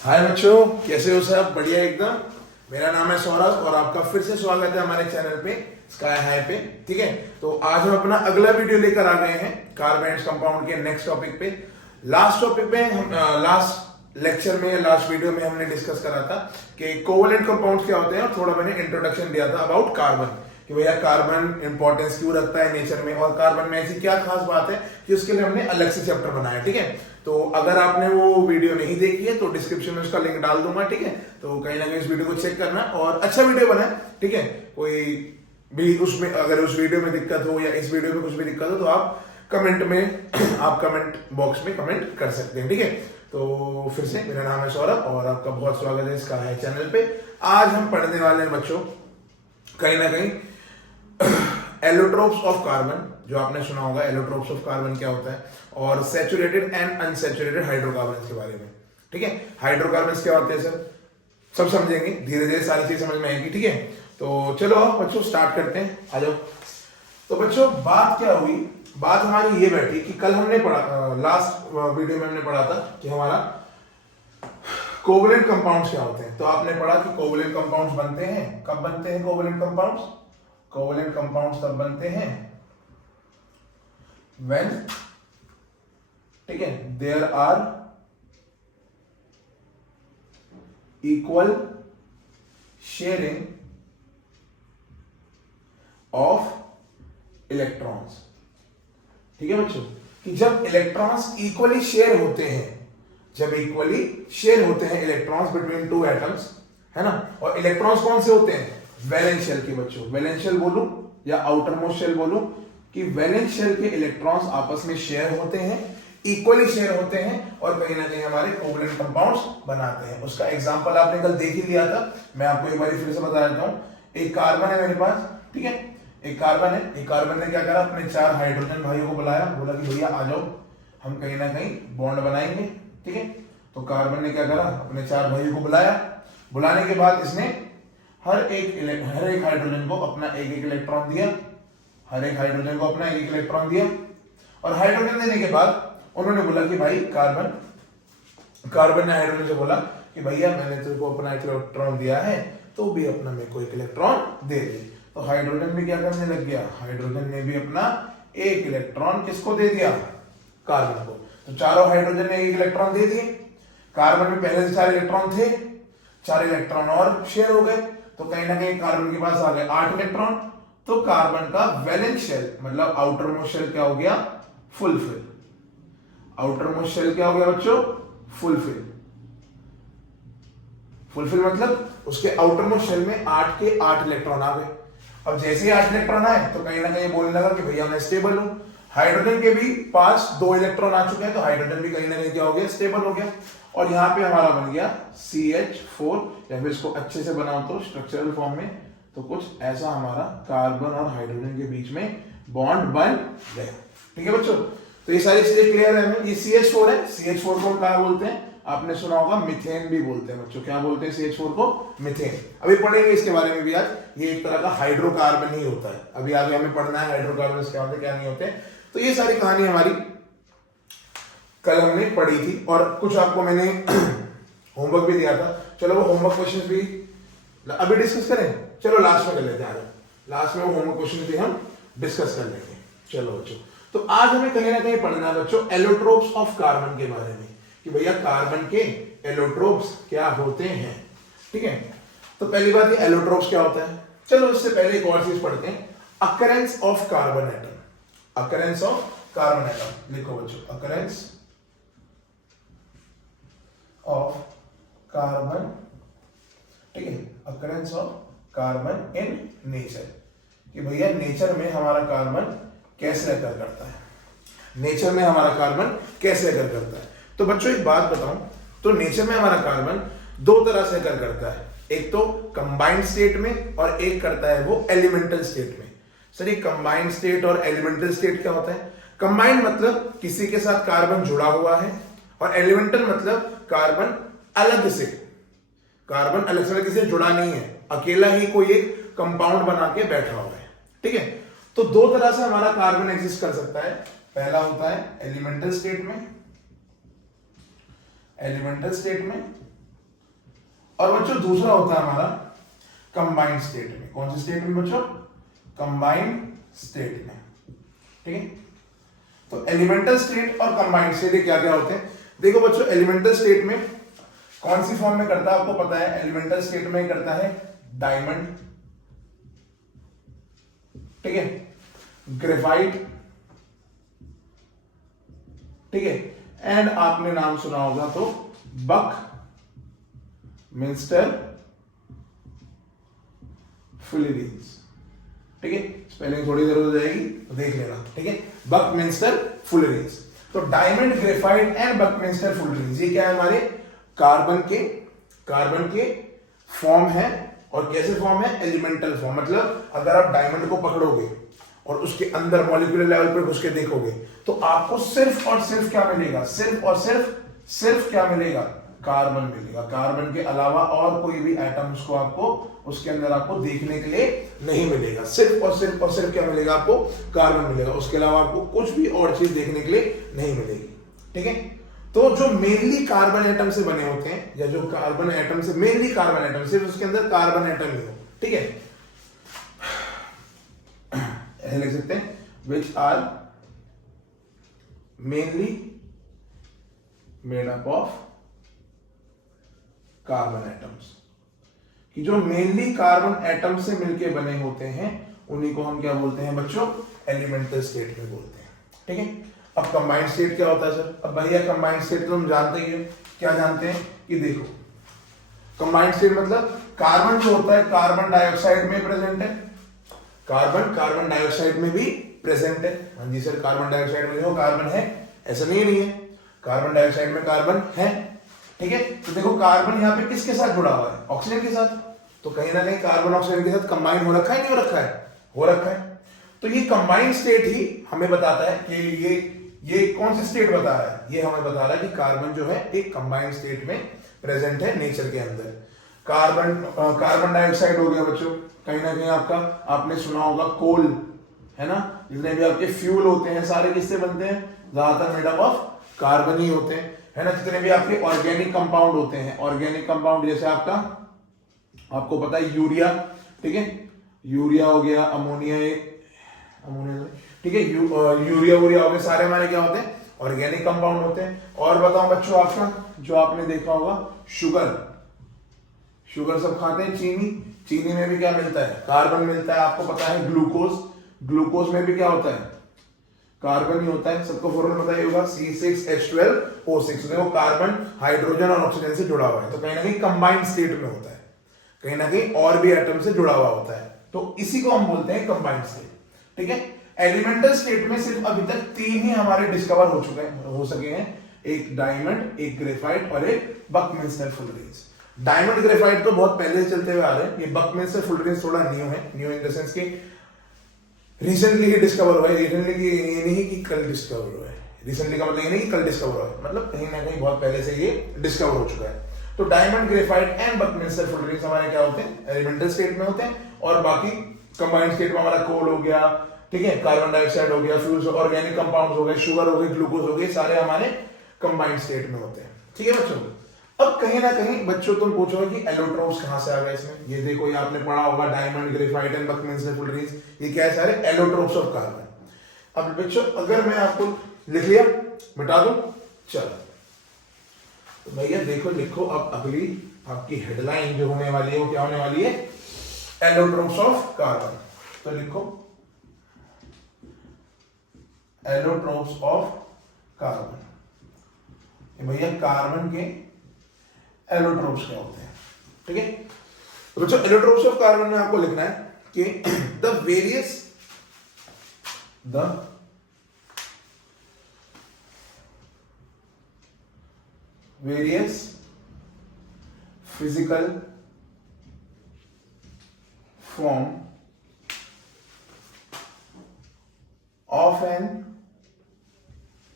हाय बच्चों, कैसे हो सब? बढ़िया एकदम। मेरा नाम है सौरभ और आपका फिर से स्वागत है हमारे चैनल पे स्काई हाई पे। ठीक है, तो आज हम अपना अगला वीडियो लेकर आ गए हैं कार्बेंड्स कंपाउंड के नेक्स्ट टॉपिक पे। लास्ट टॉपिक पे हम लास्ट लेक्चर में, लास्ट वीडियो में हमने डिस्कस करा था कि कोवलेंट कंपाउंड्स क्या होते हैं और थोड़ा मैंने इंट्रोडक्शन दिया था अबाउट कार्बन कि भैया कार्बन इंपॉर्टेंस क्यों रखता है नेचर में और कार्बन में ऐसी क्या खास बात है कि उसके लिए हमने अलग से चैप्टर बनाया। ठीक है, तो अगर आपने वो वीडियो नहीं देखी है तो डिस्क्रिप्शन में उसका लिंक डाल दूंगा। ठीक है, तो कहीं ना कहीं इस वीडियो को चेक करना और अच्छा वीडियो बना है। ठीक है, कोई भी उसमें अगर उस वीडियो में दिक्कत हो या इस वीडियो में कुछ भी दिक्कत हो तो आप कमेंट में आप कमेंट बॉक्स में कमेंट कर सकते हैं। ठीक है, तो फिर से मेरा नाम है सौरभ और आपका बहुत स्वागत है इसका है चैनल पे। आज हम पढ़ने वाले हैं बच्चों कहीं ना कहीं एलोट्रोप्स ऑफ कार्बन, जो आपने सुना होगा एलोट्रोप्स ऑफ कार्बन क्या होता है, और सैचुरेटेड एंड अनसैचुरेटेड हाइड्रोकार्बन के बारे में। ठीक है, हाइड्रोकार्बन क्या होते हैं सर, सब समझेंगे धीरे धीरे, सारी चीज समझ में आएगी। ठीक है, तो चलो बच्चों स्टार्ट करते हैं, आ जाओ। तो बच्चों बात क्या हुई, बात हमारी ये बैठी कि कल हमने पढ़ा, लास्ट वीडियो में हमने पढ़ा था कि हमारा कोवलेंट कंपाउंड्स क्या होते हैं। तो आपने पढ़ा कि कोवलेंट कंपाउंड्स बनते हैं, कब बनते हैं कोवलेंट कंपाउंड्स? कोवलेंट कंपाउंड्स तब बनते हैं व्हेन, ठीक है, there are equal sharing of electrons. ठीक है बच्चों, कि जब इलेक्ट्रॉन्स इक्वली शेयर होते हैं, जब इक्वली शेयर होते हैं इलेक्ट्रॉन्स बिटवीन टू एटम्स, है ना। और इलेक्ट्रॉन्स कौन से होते हैं? वैलेंस शेल के बच्चों, वैलेंस शेल बोलूं या आउटर मोस्ट शेल बोलूं, कि वैलेंस शेल के इलेक्ट्रॉन्स आपस में शेयर होते हैं, इक्वली शेयर होते हैं और कहीं ना कहीं हमारे कोवलेंट कंपाउंड्स बनाते हैं। उसका एग्जांपल आपने कल देख ही लिया था, मैं आपको एक बार फिर से बता देता हूं। एक कार्बन है मेरे पास, ठीक है, एक कार्बन है, एक कार्बन ने क्या करा, अपने 4 हाइड्रोजन भाइयों को बुलाया, बोला कि भैया आ जाओ, हम कहीं ना कहीं बॉन्ड बनाएंगे। ठीक है, तो कार्बन ने क्या करा, अपने 4 भाइयों को बुलाया, बुलाने के बाद इसने हर एक हाइड्रोजन को अपना एक एक इलेक्ट्रॉन दिया, हर एक हाइड्रोजन को अपना एक इलेक्ट्रॉन दिया। और हाइड्रोजन देने के बाद उन्होंने बोला कि भाई कार्बन ने हाइड्रोजन से बोला कि भैया मैंने तुझको अपना एक इलेक्ट्रॉन दिया है, तो भी अपना मेरे को एक इलेक्ट्रॉन दे दे। तो हाइड्रोजन भी क्या करने लग गया, हाइड्रोजन ने भी अपना एक इलेक्ट्रॉन किसको दे दिया, कार्बन को। तो चारों हाइड्रोजन ने एक इलेक्ट्रॉन दे दिए, कार्बन में पहले से 4 इलेक्ट्रॉन थे, 4 इलेक्ट्रॉन और शेयर हो गए, तो कहीं ना कहीं कार्बन के पास आ गए 8 इलेक्ट्रॉन। तो कार्बन का वैलेंस शेल मतलब आउटर मोस्ट शेल क्या हो गया, फुलफिल। आउटर मोस्ट शेल क्या हो गया बच्चों, फुलफिल। फुलफिल मतलब उसके आउटर मोस्ट शेल में 8 के 8 इलेक्ट्रॉन आ गए। अब जैसे ही 8 इलेक्ट्रॉन आए तो कहीं ना कहीं बोलने लगा कि भैया मैं स्टेबल हूं। हाइड्रोजन के भी पास 2 इलेक्ट्रॉन आ चुके हैं, तो हाइड्रोजन भी कहीं ना कहीं क्या हो गया, स्टेबल हो गया। और यहां पे हमारा बन गया CH4, या फिर इसको अच्छे से बनाओ तो स्ट्रक्चरल फॉर्म में तो कुछ ऐसा हमारा कार्बन और हाइड्रोजन के बीच में बॉन्ड बन गया। ठीक है बच्चों, तो ये सारी चीजें क्लियर है हमें। ये CH4 है, CH4 को क्या बोलते हैं, आपने सुना होगा मिथेन भी बोलते हैं बच्चों। क्या बोलते हैं CH4 को? मिथेन। अभी पढ़ेंगे इसके बारे में भी आज। ये एक तरह का हाइड्रोकार्बन ही होता है, अभी आगे हमें पढ़ना है हाइड्रोकार्बन क्या होते हैं क्या नहीं होते। तो ये सारी कहानी हमारी कल हमने पढ़ी थी और कुछ आपको मैंने होमवर्क भी दिया था। चलो वो होमवर्क क्वेश्चन भी अभी डिस्कस करें, चलो लास्ट में कर लेते हैं, लास्ट में वो होमवर्क क्वेश्चन भी हम डिस्कस कर लेंगे। चलो बच्चों, तो आज हमें कहीं ना कहीं पढ़ना है बच्चों एलोट्रोप्स ऑफ कार्बन के बारे में, कि भैया कार्बन के एलोट्रोप्स क्या होते हैं। ठीक है, तो पहली बात ये एलोट्रोप्स क्या होता है। चलो इससे पहले एक और चीज पढ़ते हैं, occurrence of carbon atom. Occurrence of carbon atom लिखो बच्चों, अकरेंस ऑफ कार्बन, ठीक है, occurrence of carbon in nature, कि भैया नेचर में हमारा कार्बन कैसे अकर करता है, नेचर में हमारा कार्बन कैसे अकर करता है। तो बच्चों एक बात बताऊं, तो नेचर में हमारा कार्बन 2 तरह से अकर करता है, एक तो कंबाइंड स्टेट में और एक करता है वो एलिमेंटल स्टेट में। सर ये कंबाइंड स्टेट और एलिमेंटल स्टेट क्या होता है? कंबाइंड मतलब किसी के साथ कार्बन जुड़ा हुआ है, और एलिमेंटल मतलब कार्बन अलग से, कार्बन अलग से किसी से जुड़ा नहीं है, अकेला ही कोई एक कंपाउंड बना के बैठा हुआ है। ठीक है, तो 2 तरह से हमारा कार्बन एग्जिस्ट कर सकता है। पहला होता है एलिमेंटल स्टेट में, एलिमेंटल स्टेट में, और बच्चों दूसरा होता है हमारा कंबाइंड स्टेट में। कौन सी स्टेट में बच्चों? कंबाइंड स्टेट में। ठीक है, तो एलिमेंटल स्टेट और कंबाइंड स्टेट क्या क्या होते हैं? देखो बच्चों, एलिमेंटल स्टेट में कौन सी फॉर्म में करता है आपको पता है? एलिमेंटल स्टेट में करता है डायमंड, ठीक है, ग्रेफाइट, ठीक है, एंड आपने नाम सुना होगा तो बक मिंस्टर फुलरीज। ठीक है, स्पेलिंग थोड़ी देर हो जाएगी तो देख लेना। ठीक है, बक मिंस्टर फुलरीज। तो डायमंड, ग्रेफाइट एंड बक मिंस्टर फुलरीज ये क्या है? हमारे कार्बन के फॉर्म है। और कैसे फॉर्म है? Elemental form. मतलब अगर आप डायमंड को पकड़ोगे और उसके अंदर मॉलिक्यूलर लेवल पर घुस के देखोगे तो आपको सिर्फ और सिर्फ क्या मिलेगा? सिर्फ और सिर्फ क्या मिलेगा? कार्बन मिलेगा। कार्बन के अलावा और कोई भी एटम्स को आपको उसके अंदर आपको देखने के लिए नहीं मिलेगा। सिर्फ और सिर्फ क्या मिलेगा आपको? कार्बन मिलेगा। उसके अलावा आपको कुछ भी और चीज देखने के लिए नहीं मिलेगी। ठीक है, तो जो मेनली कार्बन एटम से बने होते हैं, या जो कार्बन एटम से मेनली कार्बन एटम, सिर्फ उसके अंदर कार्बन एटम ही हो। ठीक है, ऐसे लिख सकते हैं, which are mainly made up of carbon atoms, कि जो मेनली कार्बन एटम से मिलके बने होते हैं उन्हीं को हम क्या बोलते हैं बच्चों? एलिमेंटल स्टेट में बोलते हैं। ठीक है, अब कंबाइंड स्टेट क्या होता है सर? अब भैया कंबाइंड स्टेट तो हम जानते ही हैं। क्या जानते हैं? कि देखो, कंबाइंड स्टेट मतलब कार्बन जो होता है कार्बन डाइऑक्साइड में प्रेजेंट है, कार्बन डाइऑक्साइड में भी प्रेजेंट है। हाँ जी सर, कार्बन डाइऑक्साइड में देखो कार्बन है, ऐसा नहीं है, कार्बन डाइऑक्साइड में कार्बन है। ठीक है, तो देखो कार्बन यहाँ पे किसके साथ जुड़ा हुआ है? ऑक्सीजन के साथ। तो कहीं ना कहीं कार्बन ऑक्सीजन के साथ कंबाइन हो रखा है, नहीं हो रखा है? हो रखा है। तो ये कंबाइंड स्टेट ही हमें बताता है कि ये कौन सी स्टेट बता रहा है? ये हमें बता रहा है कि कार्बन जो है एक कंबाइंड स्टेट में प्रेजेंट है नेचर के अंदर। कार्बन डाइऑक्साइड हो गया बच्चों, कहीं ना कहीं आपका आपने सुना होगा कोल, है ना? जितने भी आपके फ्यूल होते हैं सारे किससे बनते हैं? ज्यादातर मेड अप ऑफ कार्बन ही होते हैं, है ना? जितने भी आपके ऑर्गेनिक कंपाउंड होते हैं, ऑर्गेनिक कंपाउंड जैसे आपको पता है यूरिया, ठीक है, यूरिया हो गया, अमोनिया, ठीक है, यूरिया हो गया, सारे हमारे क्या होते हैं? ऑर्गेनिक कंपाउंड होते हैं। और बताओ बच्चों, आपका जो आपने देखा होगा शुगर सब खाते हैं, चीनी में भी क्या मिलता है? कार्बन मिलता है। आपको पता है ग्लूकोज में भी क्या होता है? कार्बन ही होता है। सबको फॉर्मूला पता ही होगा, C6H12O6। देखो कार्बन हाइड्रोजन और ऑक्सीजन से जुड़ा हुआ है, तो कहीं ना कहीं कंबाइंड स्टेट में होता है, कहीं ना कहीं और भी एटम से जुड़ा हुआ होता है, तो इसी को हम बोलते हैं कंबाइंड स्टेट। ठीक है, एलिमेंटल स्टेट में सिर्फ अभी तक 3 ही हमारे डिस्कवर हो सके हैं, एक डायमंड, एक ग्रेफाइट और एक बकमिंस्टर फुलरेज। डायमंड ग्रेफाइट तो बहुत पहले से चलते हुए आ रहे हैं, ये बकमिंस्टर फुलरेज थोड़ा न्यू है, न्यू इन द सेंस कि रिसेंटली ही डिस्कवर हुआ है। रिसेंटली ये नहीं कि कल डिस्कवर हुआ है, रिसेंटली का मतलब ये नहीं कि कल डिस्कवर हुआ है, मतलब कहीं ना कहीं बहुत पहले से ये डिस्कवर हो चुका है। तो डायमंड, ग्रेफाइट एंड बकमिंस्टर फुलरेज हमारे क्या होते हैं? एलिमेंटल स्टेट में होते हैं। और बाकी कंबाइंड स्टेट में हमारा कोल हो गया, ठीक है, कार्बन डाइऑक्साइड हो गया, फ्यूल्स, ऑर्गेनिक कंपाउंड्स हो गए, शुगर हो गई, ग्लूकोज हो गए, सारे हमारे कंबाइंड स्टेट में होते हैं। ठीक है बच्चों, अब कहीं ना कहीं बच्चों तुम पूछोगे कि एलोट्रोप्स कहां से आ गए इसमें? ये देखो, ये आपने पढ़ा होगा डायमंड, ग्रेफाइट एंड बकमिंस्टर फुलरेज, ये क्या है? सारे एलोट्रोप्स ऑफ कार्बन। अब बच्चों अगर मैं आपको लिख लिया, मिटा दूं, चलो तो भैया देखो, लिखो अब अगली आपकी हेडलाइन जो होने वाली है वो क्या होने वाली है? Allotropes of carbon. तो लिखो एलोट्रोप्स ऑफ कार्बन। भैया कार्बन के एलोट्रोप्स क्या होते हैं? ठीक है, तो बच्चों एलोट्रोप्स ऑफ कार्बन में आपको लिखना है कि the various physical form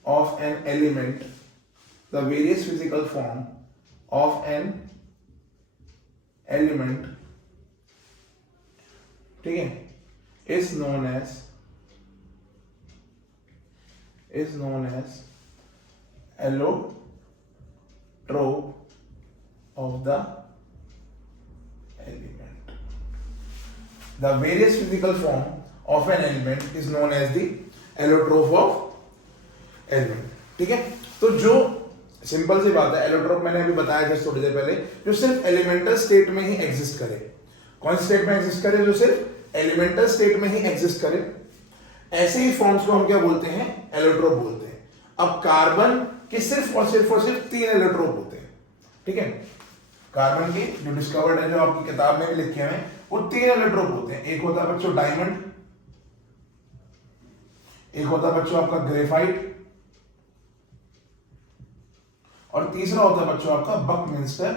of an element, the various physical form of an element, ठीक है, is known as allotrope of the element. The various physical form of an element is known as the allotrope of element. ठीक है, तो जो simple सी बात है, allotrope मैंने अभी बताया था थोड़ी देर पहले, जो सिर्फ एलिमेंटल स्टेट में ही एग्जिस्ट करे। कौन स्टेट में एग्जिस्ट करे? जो सिर्फ एलिमेंटल स्टेट में ही एग्जिस्ट करे। ऐसे ही फॉर्म्स को हम क्या बोलते हैं? एलोट्रोप बोलते हैं। अब कार्बन के सिर्फ और सिर्फ 3 एलोट्रोप होते हैं। ठीक है, कार्बन के जो डिस्कवर्ड है, जो आपकी किताब में भी लिखे हुए हैं, वो 3 एलोट्रोप होते हैं। एक होता है बच्चों डायमंड, एक होता है बच्चों आपका ग्रेफाइट, और तीसरा होता है बच्चों आपका बकमिंस्टर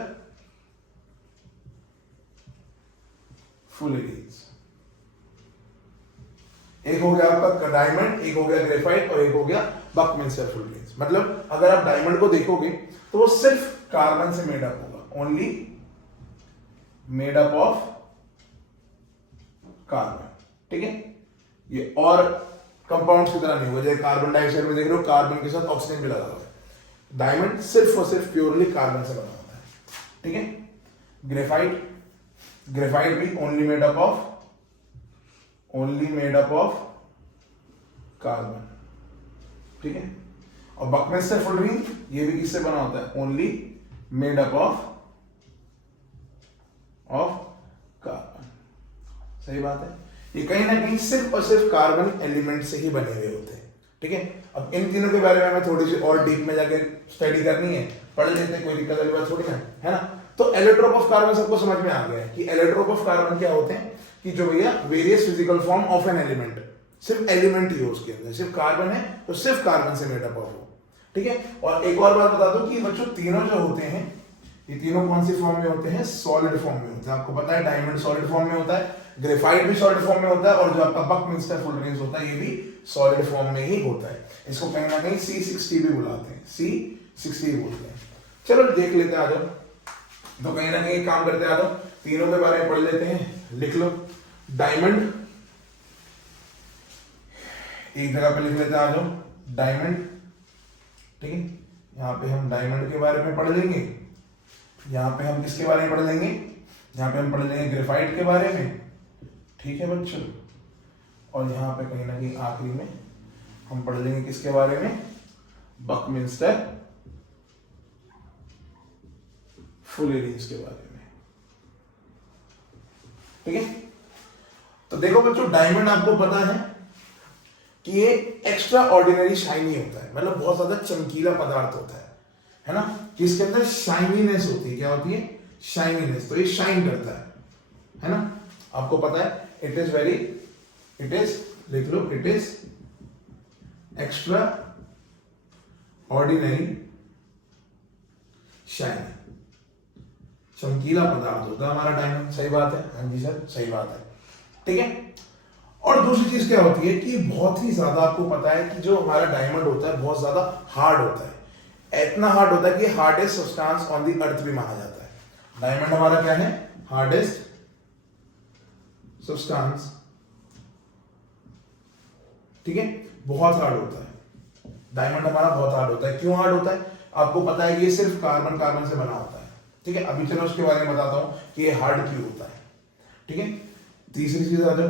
फुलरीज। एक हो गया आपका डायमंड, एक हो गया ग्रेफाइट, और एक हो गया बकमिंस्टर फुलरीज। मतलब अगर आप डायमंड को देखोगे तो वो सिर्फ कार्बन से मेडअप होगा, only made up of carbon. ठीक है, ये और कंपाउंड्स की तरह नहीं होगा। जैसे कार्बन डाइऑक्साइड में देख रहे हो, कार्बन के साथ ऑक्सीजन भी लगा हुआ है। डायमंड सिर्फ और सिर्फ प्योरली कार्बन से बना होता है। ठीक है, ग्रेफाइट भी only made up of carbon. ठीक है, और बकमिंस्टर फुलरीज ये भी किससे बना होता है? Only made up of carbon. सही बात है, ये कहीं ना कहीं सिर्फ और सिर्फ कार्बन एलिमेंट से ही बने हुए होते हैं। ठीक है, अब इन तीनों के बारे में हमें थोड़ी सी और डीप में जाके स्टडी करनी है, पढ़ लेते हैं, कोई दिक्कत वाली बात थोड़ी है ना। तो एलोट्रोप ऑफ कार्बन सबको समझ में आ गया है कि एलोट्रोप ऑफ कार्बन क्या होते हैं, कि जो भैया various physical form of an element, सिर्फ एलिमेंट ही हो उसके अंदर, सिर्फ कार्बन है तो सिर्फ कार्बन से मेडअप ऑफ हो। ठीक है, और एक और बात बता दूं कि बच्चों तीनों जो होते हैं, ये तीनों कौन सी फॉर्म में होते हैं? सॉलिड फॉर्म में होते हैं। आपको पता है डायमंड सॉलिड फॉर्म में होता है, ग्रेफाइट भी सॉलिड फॉर्म में होता है, और जो आपका बकमिंस्टर फुलरीज होता है ये भी सॉलिड फॉर्म में ही होता है। इसको कहीं ना कहीं C60 भी बुलाते हैं, C60 बोलते हैं। चलो देख लेते हैं, आ जाओ। तो कहीं ना कहीं काम करते आ जाओ, तीनों के बारे में पढ़ लेते हैं। लिख लो डायमंड, एक जगह पे लिख लेते हैं, आ जाओ डायमंड। ठीक है, यहाँ पे हम डायमंड के बारे में पढ़ लेंगे, यहाँ पे हम किसके बारे में पढ़ लेंगे? यहाँ पे हम पढ़ लेंगे ग्रेफाइट के बारे में। ठीक है बच्चों, और यहाँ पे कहीं ना कहीं आखिरी में हम पढ़ लेंगे किसके बारे में? बकमिंस्टर फुलरीज के बारे में। ठीक है, तो देखो बच्चों, डायमंड आपको पता है कि ये एक्स्ट्रा ऑर्डिनरी शाइनी होता है, मतलब बहुत ज्यादा चमकीला पदार्थ होता है ना, कि इसके अंदर शाइनीनेस होती है। क्या होती है? शाइनीनेस। तो ये शाइन करता है ना, आपको पता है। इट इज लिख लो, it is extraordinary shine, चमकीला पदार्थ होता है हमारा डायमंड। सही बात है, हाँ जी सर, सही बात है। ठीक है, और दूसरी चीज क्या होती है कि बहुत ही ज्यादा आपको पता है कि जो हमारा डायमंड होता है बहुत ज्यादा हार्ड होता है। इतना हार्ड होता है कि hardest substance on the earth भी माना जाता है। डायमंड हमारा क्या है? Hardest substance. ठीक है, बहुत हार्ड होता है डायमंड हमारा, बहुत हार्ड होता है। क्यों हार्ड होता है? आपको पता है कि ये सिर्फ कार्बन से बना होता है। ठीक है, अभी चलो उसके बारे में बताता हूं कि ये हार्ड क्यों होता है। ठीक है, तीसरी चीज आ जाओ।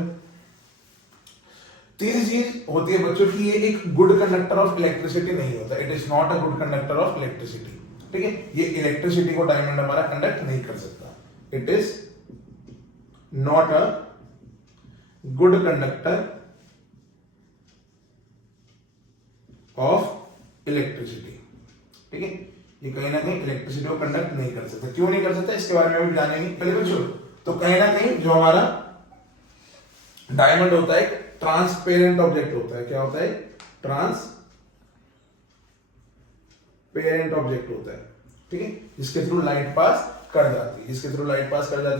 तीसरी चीज होती है बच्चों की ये एक गुड कंडक्टर ऑफ इलेक्ट्रिसिटी नहीं होता। It is not a good conductor of electricity. ठीक है, ये इलेक्ट्रिसिटी को डायमंड हमारा कंडक्ट नहीं कर सकता। It is not a good conductor of electricity. ठीक है, ये कहीं ना कहीं इलेक्ट्रिसिटी को कंडक्ट नहीं कर सकता। क्यों नहीं कर सकता इसके बारे में भी जानेंगे पहले बच्चों। तो कहीं ना कहीं जो हमारा डायमंड होता है ट्रांसपेरेंट ऑब्जेक्ट होता है। क्या होता है? ट्रांसपेरेंट ऑब्जेक्ट होता है। ठीक है, जिसके थ्रू लाइट पास कर जाती है,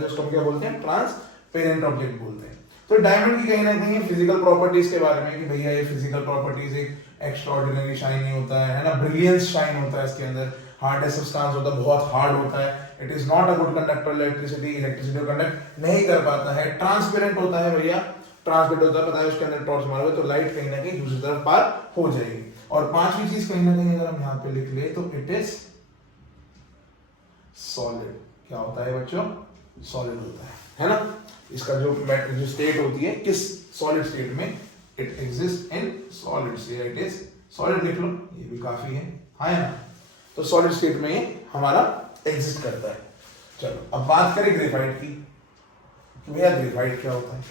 उसको हम क्या बोलते हैं? ट्रांसपेरेंट ऑब्जेक्ट बोलते हैं। तो डायमंड की कहीं ना कहीं फिजिकल प्रॉपर्टीज के बारे में कि भैया ये फिजिकल प्रॉपर्टीज एक एक्स्ट्राऑर्डिनरी शाइनी होता है ना, ब्रिलियंस शाइन होता है इसके अंदर, हार्डेस्ट सब्सटेंस होता है, बहुत हार्ड होता है। It is not a good conductor electricity को कंडक्ट नहीं कर पाता है। ट्रांसपेरेंट होता है भैया, ट्रांसपेरेंट होता है, पता है उसके अंदर टॉर्च मारोगे तो लाइट कहीं ना कहीं दूसरी तरफ पार हो जाएगी। और पांचवी चीज कहीं ना कहीं अगर हम यहाँ पे लिख ले तो इट इज सॉलिड। क्या होता है बच्चों? सॉलिड होता है ना। इसका जो स्टेट होती है किस सॉलिड स्टेट में, it exist in solid state, it is solid लिख लो, ये भी काफी है, हाँ या ना। तो सॉलिड स्टेट में ये हमारा एग्जिस्ट करता है। चलो अब बात करें ग्रेफाइट की कि भैया ग्रेफाइट क्या होता है।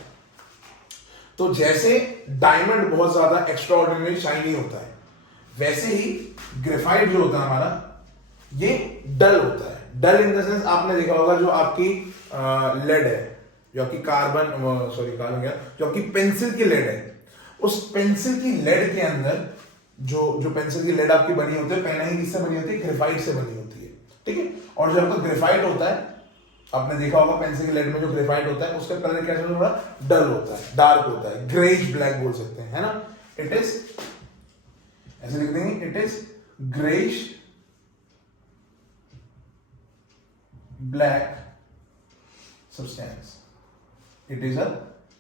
तो जैसे डायमंड बहुत ज्यादा एक्स्ट्रा ऑर्डिनरी शाइनी होता है, वैसे ही ग्रेफाइट जो होता है हमारा ये डल होता है। डल इन द सेंस आपने देखा होगा जो आपकी लेड है, जो आपकी कार्बन क्या, जो आपकी पेंसिल की लेड है, उस पेंसिल की लेड के अंदर जो पेंसिल की लेड आपकी बनी होती है कहीं ना कहीं किससे बनी होती है, ग्रेफाइट से बनी होती है, ठीक है। और जो आपका ग्रेफाइट होता है, आपने देखा होगा पेंसिल की लेड में जो ग्रेफाइट होता है उसका कलर कैसा होता है, डल होता है, डार्क होता है, ग्रेइश ब्लैक बोल सकते हैं, है ना। इट इज, ऐसे लिख देंगे, it is greyish black substance, it is a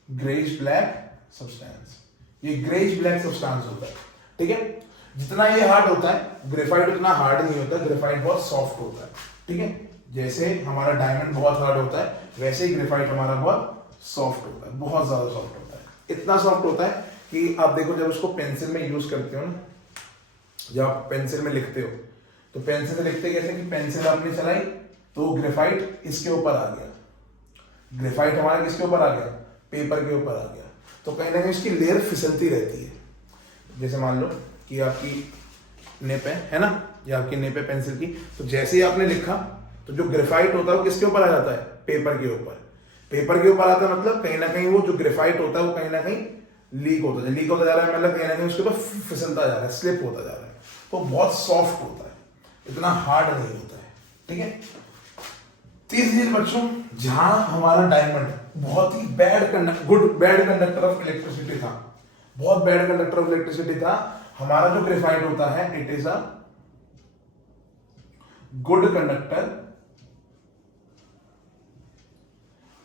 greyish black substance. ये ग्रेइश ब्लैक सब्सटेंस होता है, ठीक है। जितना ये हार्ड होता है, ग्रेफाइट उतना हार्ड नहीं होता, ग्रेफाइट बहुत सॉफ्ट होता है, ठीक है। जैसे हमारा डायमंड बहुत हार्ड होता है, वैसे ही ग्रेफाइट हमारा बहुत सॉफ्ट होता है, बहुत ज्यादा सॉफ्ट होता है। इतना सॉफ्ट होता है कि आप देखो जब उसको पेंसिल में यूज करते हो ना, जब आप पेंसिल में लिखते हो तो पेंसिल से लिखते कैसे कि पेंसिल आपने चलाई तो ग्रेफाइट इसके ऊपर आ गया, ग्रेफाइट हमारा किसके ऊपर आ गया, पेपर के ऊपर आ गया, तो कहीं ना कहीं उसकी लेयर फिसलती रहती है। जैसे मान लो कि आपकी निप है ना, ये आपकी निप है पेंसिल की, तो जैसे ही आपने लिखा तो जो ग्रेफाइट होता है वो किसके ऊपर आ जाता है, पेपर के ऊपर। पेपर के ऊपर आता है मतलब कहीं ना कहीं वो जो ग्रेफाइट होता है वो कहीं ना कहीं लीक होता जा रहा है, मतलब कहीं ना कहीं उसके ऊपर फिसलता जा रहा है, स्लिप होता जा रहा है, तो बहुत सॉफ्ट होता है, इतना हार्ड नहीं होता है, ठीक है। तीसरी चीज बच्चों, जहां हमारा डायमंड बहुत ही बैड कंडक्टर ऑफ इलेक्ट्रिसिटी था, बहुत बैड कंडक्टर ऑफ इलेक्ट्रिसिटी था, हमारा जो ग्रेफाइट होता है it is a good conductor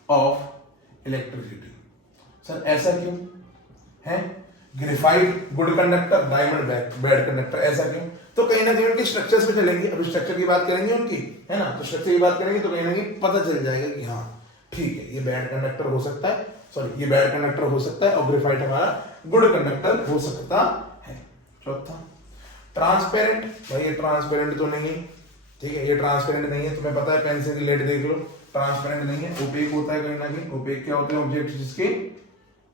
of electricity. Sir ऐसा क्यों है, graphite good conductor, diamond bad conductor, ऐसा क्यों? तो कहीं ना कहीं उनके स्ट्रक्चर्स पे चलेंगे, अभी स्ट्रक्चर की बात करेंगे उनकी, है ना, तो स्ट्रक्चर की बात करेंगे तो कहीं ना कहीं पता चल जाएगा कि हाँ ठीक है ये बैड कंडक्टर हो सकता है, सॉरी ये बैड कंडक्टर हो सकता है और ग्रेफाइट हमारा गुड कंडक्टर हो सकता है। चौथा, ट्रांसपेरेंट, भाई ये ट्रांसपेरेंट तो नहीं, ठीक है, ये ट्रांसपेरेंट नहीं है, तुम्हें पता है पेंसिल की लेड देख लो, ट्रांसपेरेंट नहीं है, ओपेक होता है कहीं ना कहीं। ओपेक क्या होते हैं, ऑब्जेक्ट जिसके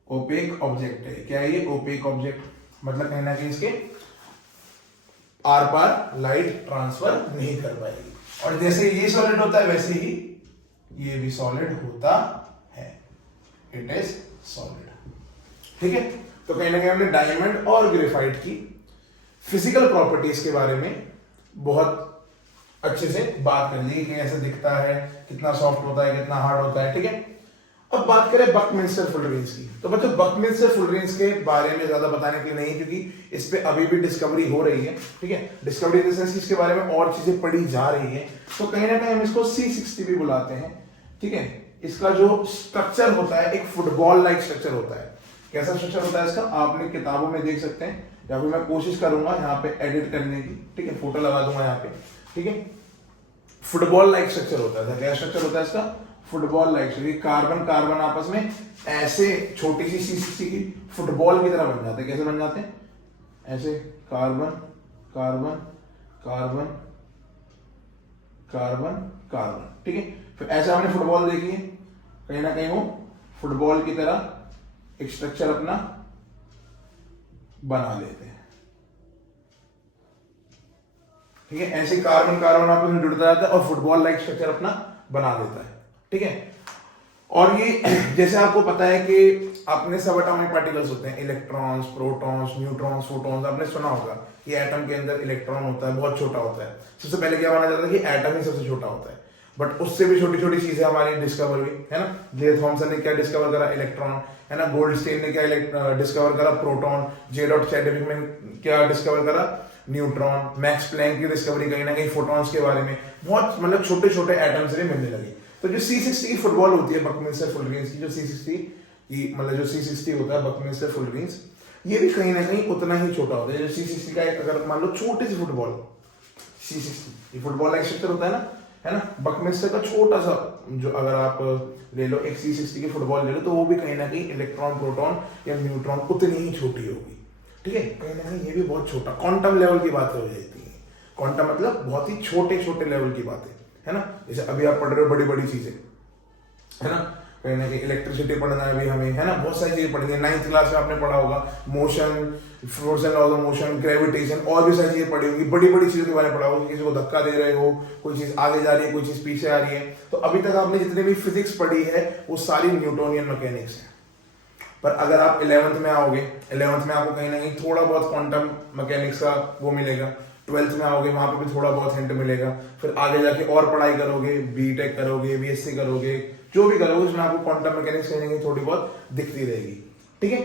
ओपेक ऑब्जेक्ट है, क्या है ये, ओपेक ऑब्जेक्ट, मतलब कहीं ना कहीं इसके आर पार लाइट ट्रांसफर नहीं कर पाएगी। और जैसे ये सॉलिड होता है वैसे ही ये भी सॉलिड होता है, इट इज सॉलिड, ठीक है। तो कहीं ना कहीं हमने डायमंड और ग्रेफाइट की फिजिकल प्रॉपर्टीज के बारे में बहुत अच्छे से बात कर ली कि कैसे दिखता है, कितना सॉफ्ट होता है, कितना हार्ड होता है, ठीक है। अब बात करें बकमिंस्टर फुलरेंज की, तो बच्चों बकमिंस्टर फुलरेंज के बारे में ज्यादा बताने के लिए नहीं, क्योंकि इस पे अभी भी डिस्कवरी हो रही है, ठीक है। डिस्कवरी इन द सेंस इसके बारे में और चीजें पढ़ी जा रही है, तो कहीं ना कहीं हम इसको C60 भी बुलाते हैं, ठीक है। इसका जो स्ट्रक्चर होता है एक फुटबॉल लाइक स्ट्रक्चर होता है। कैसा स्ट्रक्चर होता है इसका, आपने किताबों में देख सकते हैं, या फिर मैं कोशिश करूंगा यहाँ पे एडिट करने की, ठीक है, फोटो लगा दूंगा यहाँ पे, ठीक है। फुटबॉल लाइक स्ट्रक्चर होता है, क्या स्ट्रक्चर होता है इसका, football like structure. Carbon carbon आपस में ऐसे छोटी सी C60 की फुटबॉल की तरह बन जाते हैं। कैसे बन जाते हैं, ऐसे carbon carbon carbon carbon carbon, ठीक है। फिर ऐसे हमने फुटबॉल देखी है, कहीं ना कहीं वो फुटबॉल की तरह एक स्ट्रक्चर अपना बना लेते हैं, ठीक है। ऐसे कार्बन कार्बन आपस में जुड़ता जाता है और फुटबॉल लाइक स्ट्रक्चर अपना बना देता है, ठीक है। और ये जैसे आपको पता है कि अपने सब एटॉमिक पार्टिकल्स होते हैं, इलेक्ट्रॉन्स, प्रोटॉन्स, न्यूट्रॉन्स, फोटॉन्स, आपने सुना होगा कि एटम के अंदर इलेक्ट्रॉन होता है, बहुत छोटा होता है। सबसे पहले क्या माना जाता है कि एटम ही सबसे छोटा होता है, बट उससे भी छोटी छोटी चीजें हमारी डिस्कवर हुई, है ना। जे थॉमसन ने क्या डिस्कवर करा, इलेक्ट्रॉन, है ना। गोल्डस्टीन ने क्या डिस्कवर करा, प्रोटॉन। जे डॉट चैडविक ने क्या डिस्कवर करा, न्यूट्रॉन। मैक्स प्लैंक की डिस्कवरी कहीं ना कहीं फोटॉन्स के बारे में, बहुत मतलब छोटे छोटे एटम से मिलने लगे। तो जो C60 की फुटबॉल होती है बकमिंस्टर फुलरेंज की, जो C60 की मतलब जो C60 होता है बकमिंस्टर फुलरेंज, ये भी कहीं ना कहीं उतना ही छोटा होता है। जो C60 का अगर मान लो छोटी सी फुटबॉल, C60 ये फुटबॉल लाइक स्ट्रक्चर होता है ना, है ना। बकमिंस्टर का छोटा सा जो अगर आप ले लो एक C60 की फुटबॉल ले लो तो वो भी कहीं ना कहीं इलेक्ट्रॉन प्रोटॉन या न्यूट्रॉन उतनी ही छोटी होगी, ठीक है। कहीं ना कहीं ये भी बहुत छोटा क्वांटम लेवल की बातें हो जाती है। क्वांटम मतलब बहुत ही छोटे छोटे लेवल की बातें, है ना। जैसे अभी आप पढ़ रहे हो बड़ी बड़ी चीजें, है ना, कहीं ना कहीं इलेक्ट्रिसिटी पढ़ना है अभी हमें, है ना, बहुत सारी चीजें पढ़नी है। 9th क्लास में आपने पढ़ा होगा motion, force and laws of motion, gravitation, और भी सारी चीजें पढ़ी होगी। बड़ी बड़ी चीजों के बारे में पढ़ा होगा, किसी को धक्का दे रहे हो, कोई चीज आगे जा रही है, कोई चीज पीछे आ रही है। तो अभी तक आपने जितनी भी फिजिक्स पढ़ी है वो सारी न्यूटोनियन मैकेनिक्स है। पर अगर आप 11th में आओगे, 11th में आपको कहीं ना कहीं थोड़ा बहुत क्वांटम मैकेनिक्स का वो मिलेगा। 12th में आओगे वहां पे भी थोड़ा बहुत हिंट मिलेगा। फिर आगे जाके और पढ़ाई करोगे, बीटेक करोगे, बीएससी करोगे, जो भी करोगे उसमें आपको क्वांटम मैकेनिक्स कहीं ना कहीं थोड़ी बहुत दिखती रहेगी, ठीक है।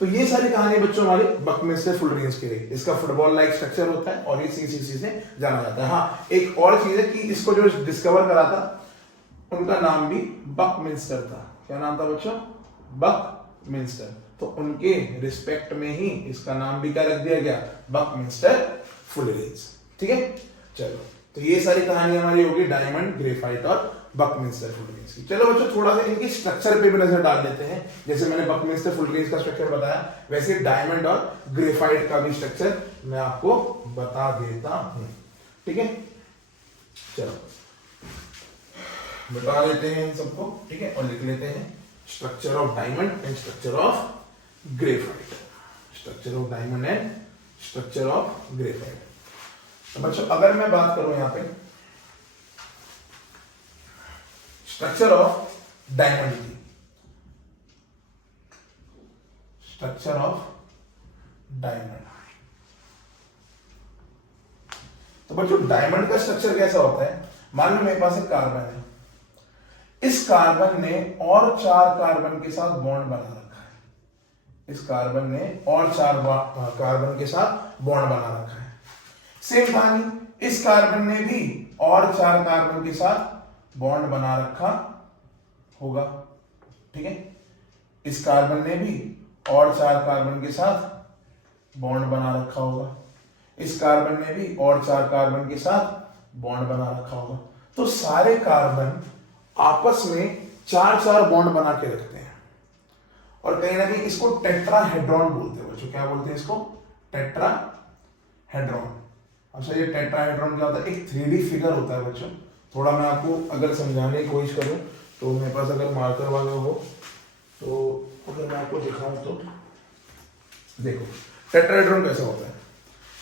तो ये सारी कहानी बच्चों हमारी बकमिंस्टर फुलरेंज के लिए। इसका फुटबॉल लाइक स्ट्रक्चर होता है और ये C60 से जाना जाता है। हाँ, एक और चीज है कि इसको जो डिस्कवर करा था उनका नाम भी बकमिंस्टर था। क्या नाम था बच्चों? बकमिंस्टर। तो उनके रिस्पेक्ट में ही इसका नाम भी क्या रख दिया गया? बकमिंस्टर फुलरेंज, ठीक है। चलो, तो ये सारी कहानी हमारी होगी डायमंड, ग्रेफाइट और बकमिंस्टर फुलरेंज की। चलो बच्चों, थोड़ा सा इनके स्ट्रक्चर पे भी नजर डाल लेते हैं। जैसे मैंने बकमिंस्टर फुलरेंज का स्ट्रक्चर बताया, वैसे डायमंड और ग्रेफाइट का भी स्ट्रक्चर मैं आपको बता देता हूं, ठीक है। चलो बता लेते हैं इन सबको, ठीक है, और लिख लेते हैं structure of diamond and structure of graphite. Structure of diamond and structure of graphite. तो बच्चों अगर मैं बात करूं यहां पे स्ट्रक्चर ऑफ डायमंड की, स्ट्रक्चर ऑफ डायमंड, तो बच्चों डायमंड का स्ट्रक्चर कैसा होता है? मान लो मेरे पास एक कार्बन है, इस कार्बन ने और 4 कार्बन के साथ बॉन्ड बना रखा है। इस कार्बन ने और 4 कार्बन के साथ बॉन्ड बना रखा है। सेम कहानी, इस कार्बन ने भी और 4 कार्बन के साथ बॉन्ड बना रखा होगा, ठीक है। इस कार्बन ने भी और 4 कार्बन के साथ बॉन्ड बना रखा होगा। इस कार्बन ने भी और 4 कार्बन के साथ बॉन्ड बना रखा होगा। तो सारे कार्बन आपस में 4-4 बॉन्ड बना के रखते हैं और कहीं ना कहीं इसको टेट्राहेड्रॉन बोलते हैं बच्चों। क्या बोलते हैं इसको? टेट्राहेड्रॉन। अच्छा, ये टेट्राहेड्रॉन क्या होता है? एक 3D फिगर होता है बच्चों। थोड़ा मैं आपको अगर समझाने की कोशिश करूं तो मेरे पास अगर मार्कर वाले हो तो अगर मैं आपको दिखाऊं तो देखो टेट्राहेड्रॉन कैसा होता है।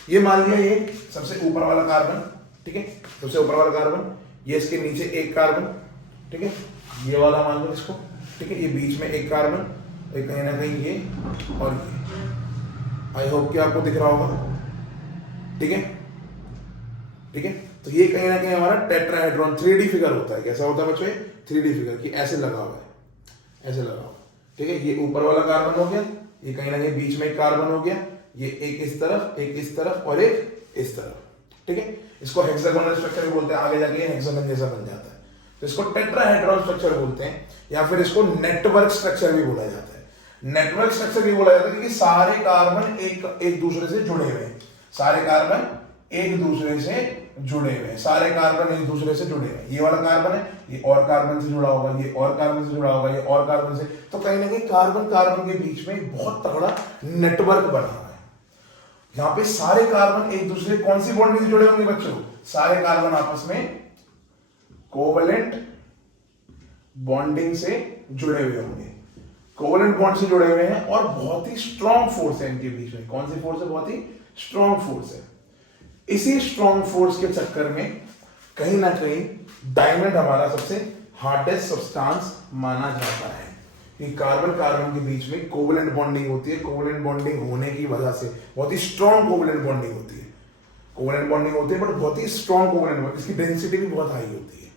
ये मान लिया ये सबसे ऊपर वाला कार्बन, ठीक है, सबसे ऊपर वाला कार्बन, ये इसके नीचे एक कार्बन, ठीक है, ये वाला मान लो इसको, ठीक है, ये बीच में एक कार्बन, कहीं ना कहीं ये और ये। आई होप कि आपको दिख रहा होगा, ठीक है, ठीक है। तो ये कहीं ना कहीं हमारा टेट्राहेड्रॉन 3D फिगर होता है। कैसा होता है बच्चों? 3D फिगर की ऐसे लगा हुआ है, ऐसे लगा हुआ, ठीक है। ये ऊपर वाला कार्बन हो गया, ये कहीं ना कहीं बीच में एक कार्बन हो गया, ये एक इस तरफ, एक इस तरफ और एक इस तरफ, ठीक है। इसको हेक्सागोनल स्ट्रक्चर भी बोलते हैं, आगे जाके हेक्सागन जैसा बन जाता है। तो इसको टेट्राहेड्रॉन स्ट्रक्चर बोलते हैं या फिर इसको नेटवर्क स्ट्रक्चर भी बोला जाता है। नेटवर्क स्ट्रक्चर भी बोला जाता है क्योंकि सारे कार्बन एक दूसरे से जुड़े हुए हैं। सारे कार्बन एक दूसरे से जुड़े हुए हैं, सारे कार्बन एक दूसरे से जुड़े हुए हैं। ये वाला कार्बन है, ये और कार्बन से जुड़ा होगा, ये और कार्बन से जुड़ा होगा, ये और कार्बन से। तो कहीं ना कहीं कार्बन कार्बन के बीच में बहुत तगड़ा नेटवर्क बना हुआ है। यहाँ पे सारे कार्बन एक दूसरे कौन सी बॉन्डिंग से जुड़े होंगे बच्चों? सारे कार्बन आपस में कोवलेंट बॉन्डिंग से जुड़े हुए होंगे, कोवलेंट बॉन्ड से जुड़े हुए हैं और बहुत ही स्ट्रॉन्ग फोर्स है इनके बीच में। कौन सी फोर्स है? बहुत ही स्ट्रॉन्ग फोर्स है। इसी स्ट्रॉन्ग फोर्स के चक्कर में कहीं ना कहीं डायमंड हमारा सबसे हार्डेस्ट सब्सटेंस माना जाता है कि कार्बन कार्बन के बीच में कोवलेंट बॉन्डिंग होती है। कोवलेंट बॉन्डिंग होने की वजह से बहुत ही स्ट्रॉन्ग कोवलेंट बॉन्डिंग होती है। कोवलेंट बॉन्डिंग होती है बट बहुत ही स्ट्रॉन्ग कोवलेंट बॉन्डिंग, इसकी डेंसिटी भी बहुत हाई होती है,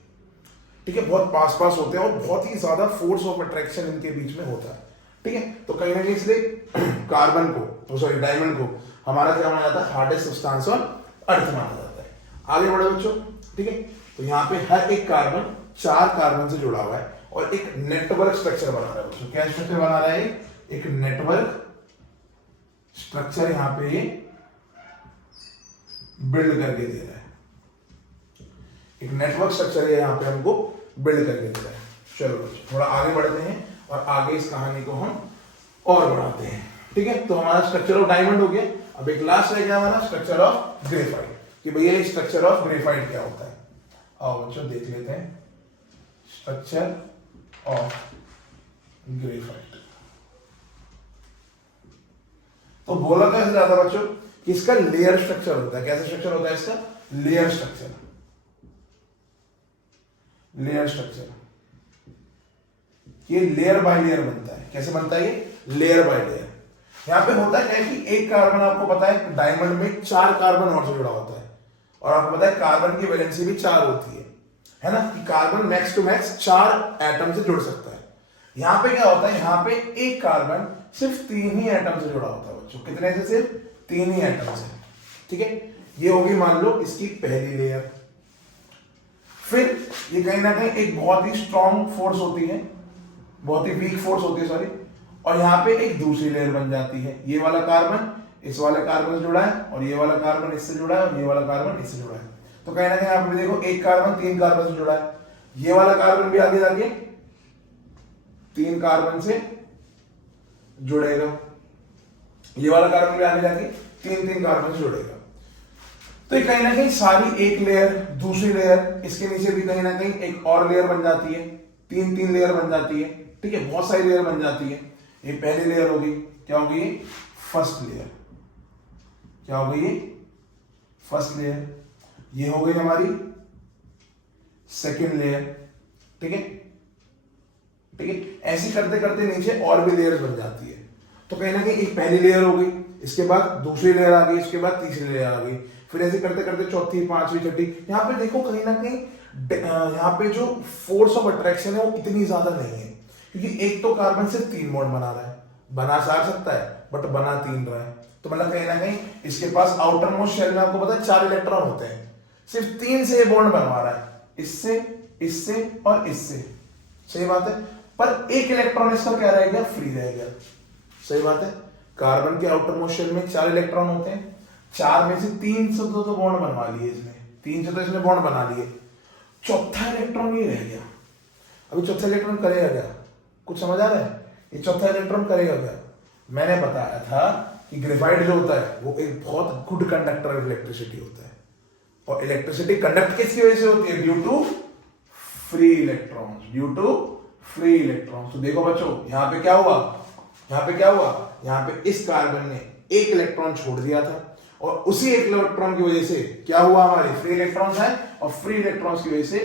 ठीक है, बहुत पास पास होते हैं और बहुत ही ज्यादा फोर्स ऑफ अट्रैक्शन इनके बीच में होता है, ठीक है। तो कहीं ना कहीं इसलिए कार्बन को, सॉरी डायमंड को हमारा क्या माना जाता है? हार्डेस्ट सब्सटेंस ऑन अर्थ माना जाता है। आगे बढ़े बच्चों, ठीक है। तो यहाँ पे हर एक कार्बन 4 कार्बन से जुड़ा हुआ है और एक नेटवर्क स्ट्रक्चर बना रहा है बच्चों। क्या स्ट्रक्चर बना रहा है? एक नेटवर्क स्ट्रक्चर यहाँ पे बिल्ड करके दे रहा है। एक नेटवर्क स्ट्रक्चर है यहाँ पे हमको बिल्ड करके दे रहा है। चलो थोड़ा आगे बढ़ते हैं और आगे इस कहानी को हम और बढ़ाते हैं। ठीक है, तो हमारा स्ट्रक्चर ऑफ डायमंड हो गया। अब एक लास्ट रह गया हमारा स्ट्रक्चर ऑफ ग्रेफाइट, कि भैया ये स्ट्रक्चर ऑफ ग्रेफाइट क्या होता है। आओ बच्चों देख लेते हैं स्ट्रक्चर ऑफ ग्रेफाइट। तो बोला कैसे जाता है बच्चों कि इसका लेयर स्ट्रक्चर होता है। कैसा स्ट्रक्चर होता है इसका? Layer structure. लेयर स्ट्रक्चर ये लेयर बाय लेयर बनता है। कैसे बनता है ये? Layer by layer. यहां पे होता क्या है कि एक कार्बन, आपको पता है डायमंड में 4 कार्बन और से जुड़ा होता है, और आपको पता है कार्बन की वैलेंसी भी 4 होती है ना, कि carbon max to max 4 atom से जुड़ सकता है। यहां पे क्या होता है, यहां पे एक कार्बन सिर्फ 3 ही एटम से जुड़ा होता है बच्चों। कितने से? सिर्फ 3 ही एटम से। ठीक है, ये होगी मान लो इसकी पहली लेयर। फिर ये कहीं ना कहीं एक बहुत ही स्ट्रॉन्ग फोर्स होती है, बहुत ही वीक फोर्स होती है सॉरी, और यहाँ पे एक दूसरी लेयर बन जाती है। ये वाला कार्बन इस वाले कार्बन से जुड़ा है, और ये वाला कार्बन इससे जुड़ा है, और ये वाला कार्बन इससे जुड़ा है। तो कहीं ना कहीं आप देखो एक कार्बन 3 कार्बन से जुड़ा है, ये वाला कार्बन भी आगे जाके 3 कार्बन से जुड़ेगा, ये वाला कार्बन भी आगे जाके 3 कार्बन से जुड़ेगा। तो ये कहीं ना कहीं सारी एक लेयर, दूसरी लेयर, इसके नीचे भी कहीं ना कहीं एक और लेयर बन जाती है, 3 लेयर बन जाती है। ठीक है, बहुत सारी लेयर बन जाती है। ये पहली लेयर होगी, क्या होगी? ये फर्स्ट लेयर। क्या होगी? ये फर्स्ट लेयर। ये हो गई हमारी सेकेंड लेयर। ठीक है, ठीक है, ऐसे करते करते नीचे और भी लेयर्स बन जाती है। तो कहीं ना कहीं एक पहली लेयर हो गई, इसके बाद दूसरी लेयर आ गई, इसके बाद तीसरी लेयर आ गई, फिर ऐसे करते करते चौथी, पांचवी, छठी। यहाँ पे देखो कहीं ना कहीं यहाँ पे जो फोर्स ऑफ अट्रैक्शन है वो इतनी ज्यादा नहीं है, क्योंकि एक तो कार्बन सिर्फ 3 बॉन्ड बना रहा है, बना 4 सकता है बट बना 3 रहा है। तो मतलब कहीं ना कहीं इसके पास आउटर मोस्ट शेल में आपको पता है 4 इलेक्ट्रॉन होते हैं, सिर्फ 3 से ये बॉन्ड बनवा रहा है, इससे, इससे और इससे। सही बात है, पर एक इलेक्ट्रॉन इसका क्या रहेगा? फ्री रहेगा। सही बात है, कार्बन के आउटर मोस्ट शेल में 4 इलेक्ट्रॉन होते हैं, 4 में से 3 से तो बॉन्ड बनवा लिए इसने, 3 से तो इसने बॉन्ड बना लिए, चौथा इलेक्ट्रॉन ये रह गया। अभी चौथा इलेक्ट्रॉन करेगा क्या? कुछ समझ आ रहा है? ये चौथा इलेक्ट्रॉन करेगा क्या? मैंने बताया था कि ग्रेफाइट जो होता है वो एक बहुत गुड कंडक्टर ऑफ इलेक्ट्रिसिटी होता है, और इलेक्ट्रिसिटी कंडक्ट किसकी वजह से होती है? Due to free electrons. Due to free electrons. तो देखो बच्चों यहाँ पे क्या हुआ, यहाँ पे क्या हुआ, यहाँ पे इस कार्बन ने एक इलेक्ट्रॉन छोड़ दिया था, और उसी एक इलेक्ट्रॉन की वजह से क्या हुआ, हमारे फ्री इलेक्ट्रॉन्स हैं, और फ्री इलेक्ट्रॉन्स की वजह से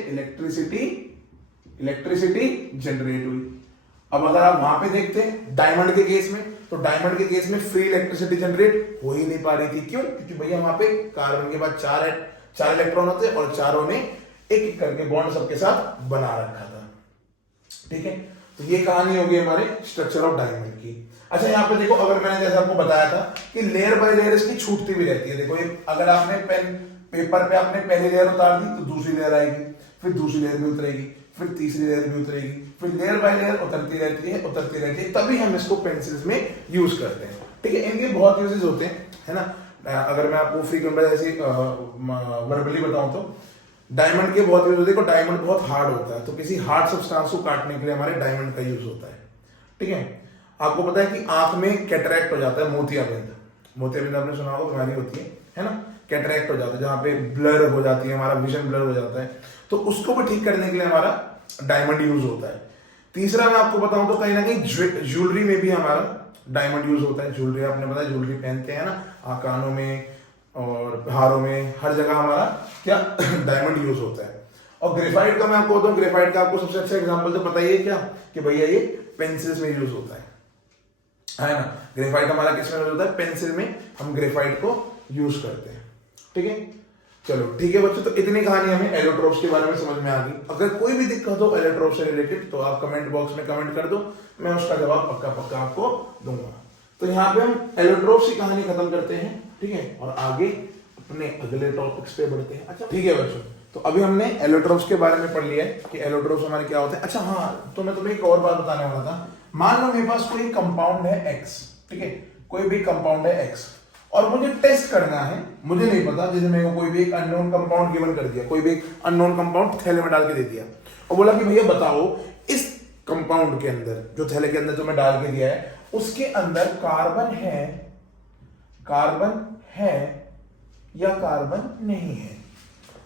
इलेक्ट्रिसिटी जनरेट हुई। अब अगर आप वहां पे देखते हैं डायमंड के केस में, तो डायमंड के केस में फ्री इलेक्ट्रिसिटी जनरेट हो ही नहीं पा रही थी। क्यों? क्योंकि भैया वहां पे कार्बन के बाद 4 इलेक्ट्रॉन होते हैं, और चारों ने एक एक करके बॉन्ड सबके साथ बना रखा था। ठीक है, तो ये कहानी होगी हमारे स्ट्रक्चर ऑफ डायमंड की। अच्छा यहाँ पे देखो, अगर मैंने जैसे आपको बताया था कि लेयर बाय लेयर इसकी छूटती भी रहती है। देखो ये अगर आपने पेपर पे आपने पहली लेयर उतार दी तो दूसरी लेयर आएगी, फिर दूसरी लेयर भी उतरेगी, फिर तीसरी लेयर भी उतरेगी, फिर लेयर बाय लेयर उतरती रहती है, तभी हम इसको पेंसिल्स में यूज करते हैं। ठीक है, इनके बहुत यूजेस होते हैं, है ना। अगर मैं आपको फ्रीक्वेंट जैसे वर्बली बताऊं तो डायमंड के बहुत यूज होते हैं। डायमंड बहुत हार्ड होता है, तो किसी हार्ड सब्सटेंस को काटने के लिए हमारे डायमंड का यूज होता है। ठीक है, आपको पता है कि आंख में कैटरैक्ट हो जाता है, मोतियाबिंद आपने सुना होगा, बीमारी होती है ना, कैटरैक्ट हो जाता है, जहां पे ब्लर हो जाती है, हमारा विजन ब्लर हो जाता है, तो उसको भी ठीक करने के लिए हमारा डायमंड यूज होता है। तीसरा मैं आपको बताऊं तो कहीं ना कहीं ज्वेलरी में भी हमारा डायमंड यूज होता है। ज्वेलरी आपने पता है, ज्वेलरी पहनते हैं ना, कानों में और हारों में, हर जगह हमारा क्या डायमंड यूज होता है। और ग्रेफाइट का मैं आपको बताऊं, ग्रेफाइट का आपको सबसे अच्छा एग्जांपल तो पता ही है क्या, कि भैया ये पेंसिल्स में यूज होता है ना। ग्रेफाइट हमारा किस में यूज होता है? पेंसिल में हम ग्रेफाइट को यूज करते हैं। ठीक है, चलो ठीक है बच्चों, तो इतनी कहानी हमें एलोट्रोप्स के बारे में समझ में आ गई। अगर कोई भी दिक्कत हो एलोट्रोप से रिलेटेड तो आप कमेंट बॉक्स में कमेंट कर दो, मैं उसका जवाब पक्का आपको दूंगा। तो यहाँ पे हम एलोट्रोप्स की कहानी खत्म करते हैं। ठीक है, और आगे अपने अगले टॉपिक्स पे बढ़ते हैं। अच्छा ठीक है बच्चों, तो अभी हमने एलोट्रोप्स के बारे में पढ़ लिया है कि एलोट्रोप्स हमारे क्या होते हैं। अच्छा हाँ, तो मैं तुम्हें एक और बात बताने वाला था। मान लो मेरे पास कोई कंपाउंड है X, ठीक है, कोई भी कंपाउंड है X, और मुझे टेस्ट करना है, मुझे नहीं पता, जैसे मेरे को कोई भी एक अननोन कंपाउंड गिवन कर दिया, कोई भी एक अननोन कंपाउंड थैले में डाल के दे दिया और बोला कि भैया बताओ इस कंपाउंड के अंदर, जो थैले के अंदर जो मैं डाल के दिया है, उसके अंदर कार्बन है या कार्बन नहीं है।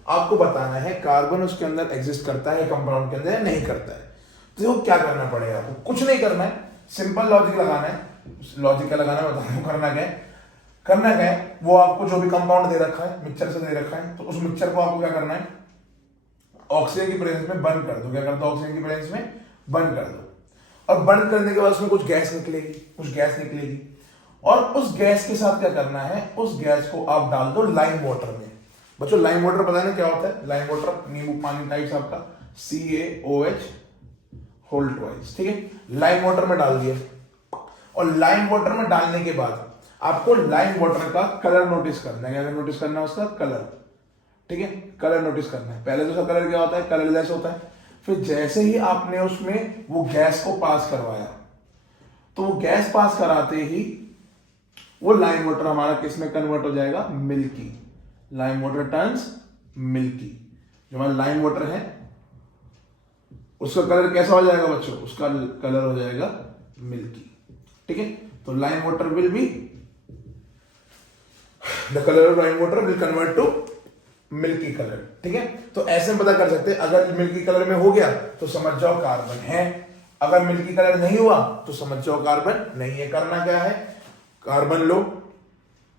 आपको बताना है कार्बन उसके अंदर एग्जिस्ट करता है कंपाउंड के अंदर या नहीं करता है। तो क्या करना पड़ेगा आपको? कुछ नहीं करना है, सिंपल लॉजिक लगाना है। लॉजिक क्या लगाना है बताओ, करना क्या है, वो आपको जो भी कंपाउंड दे रखा है, मिक्सचर से दे रखा है, तो उस मिक्सचर को आपको क्या करना है, ऑक्सीजन की प्रेजेंस में बंद कर दो। क्या कर दो? ऑक्सीजन की प्रेजेंस में बंद कर दो। और बंद करने के बाद उसमें कुछ गैस निकलेगी और उस गैस के साथ क्या करना है, उस गैस को आप डाल दो लाइम वाटर में। बच्चों लाइम वाटर पता है ना क्या होता है? लाइम वाटर नींबू पानी टाइप्स आपका, CaOH होल ट्वाइस, ठीक है। लाइम वाटर में डाल दिया और लाइम वाटर में डालने के बाद आपको लाइम वाटर का कलर नोटिस करना है। क्या नोटिस करना है? उसका कलर, ठीक है, कलर नोटिस करना है। पहले तो उसका कलर क्या होता है? कलरलेस होता है। फिर जैसे ही आपने उसमें वो गैस को पास करवाया, तो वो गैस पास कराते ही वो लाइम वाटर हमारा किस में कन्वर्ट हो जाएगा? Milky. Lime water turns milky. जो हमारा लाइम वाटर है उसका कलर कैसा हो जाएगा बच्चों? उसका कलर हो जाएगा मिल्की, ठीक है। तो lime water will be, the colour of lime water will convert to milky colour, ठीक है। तो ऐसे पता कर सकते हैं, अगर मिल्की कलर में हो गया तो समझ जाओ कार्बन है, अगर मिल्की कलर नहीं हुआ तो समझ जाओ कार्बन नहीं है। करना क्या है? कार्बन लो,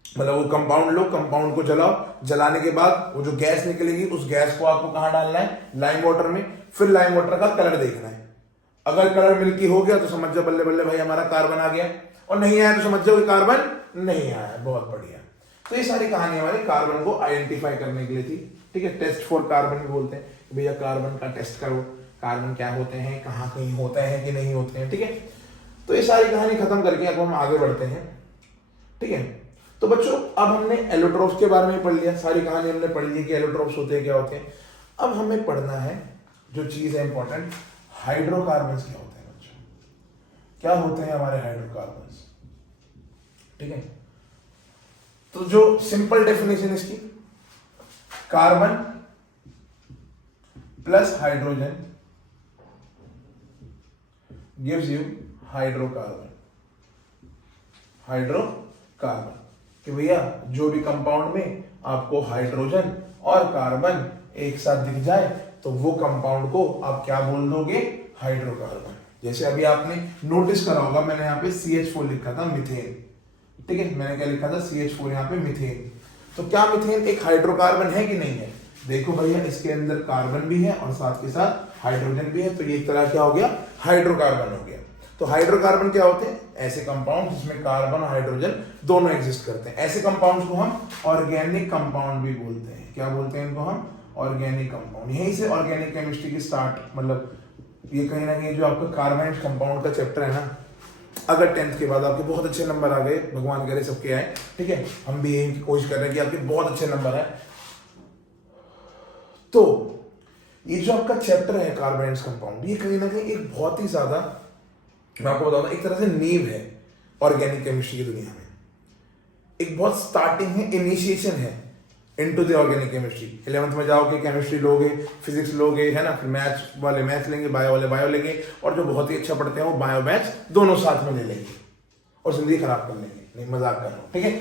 मतलब वो कंपाउंड लो, कंपाउंड को जलाओ, जलाने के बाद वो जो गैस निकलेगी उस गैस को आपको कहां डालना है? लाइम वाटर में। फिर लाइम वाटर का कलर देखना है, अगर कलर मिल्की हो गया तो समझ जाओ बल्ले बल्ले भाई हमारा कार्बन आ गया, और नहीं आया तो समझ जाओ कि कार्बन नहीं आया। बहुत बढ़िया। तो ये सारी कहानी हमारे कार्बन को आइडेंटिफाई करने के लिए थी, ठीक है। टेस्ट फॉर कार्बन भी बोलते हैं, भैया कार्बन का टेस्ट करो, कार्बन क्या होते हैं, कहाँ कहीं होते हैं कि नहीं होते हैं, ठीक है। तो ये सारी कहानी खत्म करके अब हम आगे बढ़ते हैं, ठीक है। तो बच्चों अब हमने एलोट्रोप्स के बारे में पढ़ लिया, सारी कहानी हमने पढ़ ली कि एलोट्रोप्स होते हैं क्या होते हैं। अब हमें पढ़ना है जो चीज है इंपॉर्टेंट, हाइड्रोकार्बन्स क्या होते हैं बच्चों, क्या होते हैं हमारे हाइड्रोकार्बन्स, ठीक है। तो जो सिंपल डेफिनेशन इसकी, carbon plus hydrogen gives you hydrocarbon. Hydrocarbon कि भैया जो भी कंपाउंड में आपको हाइड्रोजन और कार्बन एक साथ दिख जाए तो वो कंपाउंड को आप क्या बोल दोगे? हाइड्रोकार्बन। जैसे अभी आपने नोटिस करा होगा, मैंने यहाँ पे CH4 लिखा था, मिथेन, ठीक है। मैंने क्या लिखा था? CH4, यहाँ पे मिथेन। तो क्या मिथेन एक हाइड्रोकार्बन है कि नहीं है? देखो भैया इसके अंदर कार्बन भी है और साथ के साथ हाइड्रोजन भी है, तो ये एक तरह क्या हो गया? हाइड्रोकार्बन हो गया। तो हाइड्रोकार्बन क्या होते हैं? ऐसे कंपाउंड जिसमें कार्बन और हाइड्रोजन दोनों एग्जिस्ट करते हैं। ऐसे कंपाउंड्स को हम ऑर्गेनिक कंपाउंड भी बोलते हैं। क्या बोलते हैं इनको हम? Organic compound. यहीं से ऑर्गेनिक केमिस्ट्री की स्टार्ट, मतलब ये कहीं ना कहीं जो आपका कार्बनेट कंपाउंड का चैप्टर है ना, अगर 10th के बाद आपके बहुत अच्छे नंबर आ गए, भगवान करे सबके आए, ठीक है, हम भी यही कोशिश कर रहे हैं कि आपके बहुत अच्छे नंबर आए, तो ये जो आपका चैप्टर है कार्बनेट कंपाउंड, ये कहीं ना कहीं एक बहुत ही ज्यादा, मैं आपको बताऊंगा, एक तरह से नींव है ऑर्गेनिक केमिस्ट्री की दुनिया में। एक बहुत स्टार्टिंग है, इनिशिएशन है into the organic chemistry. 11th में जाओगे केमिस्ट्री लोगे, फिजिक्स लोगे, है ना, फिर मैथ्स वाले मैथ्स लेंगे, बायो वाले बायो लेंगे, और जो बहुत ही अच्छा पढ़ते हैं वो बायो मैथ्स दोनों साथ में ले लेंगे और जिंदगी खराब कर लेंगे। नहीं, मजाक कर रहा हूं, ठीक है।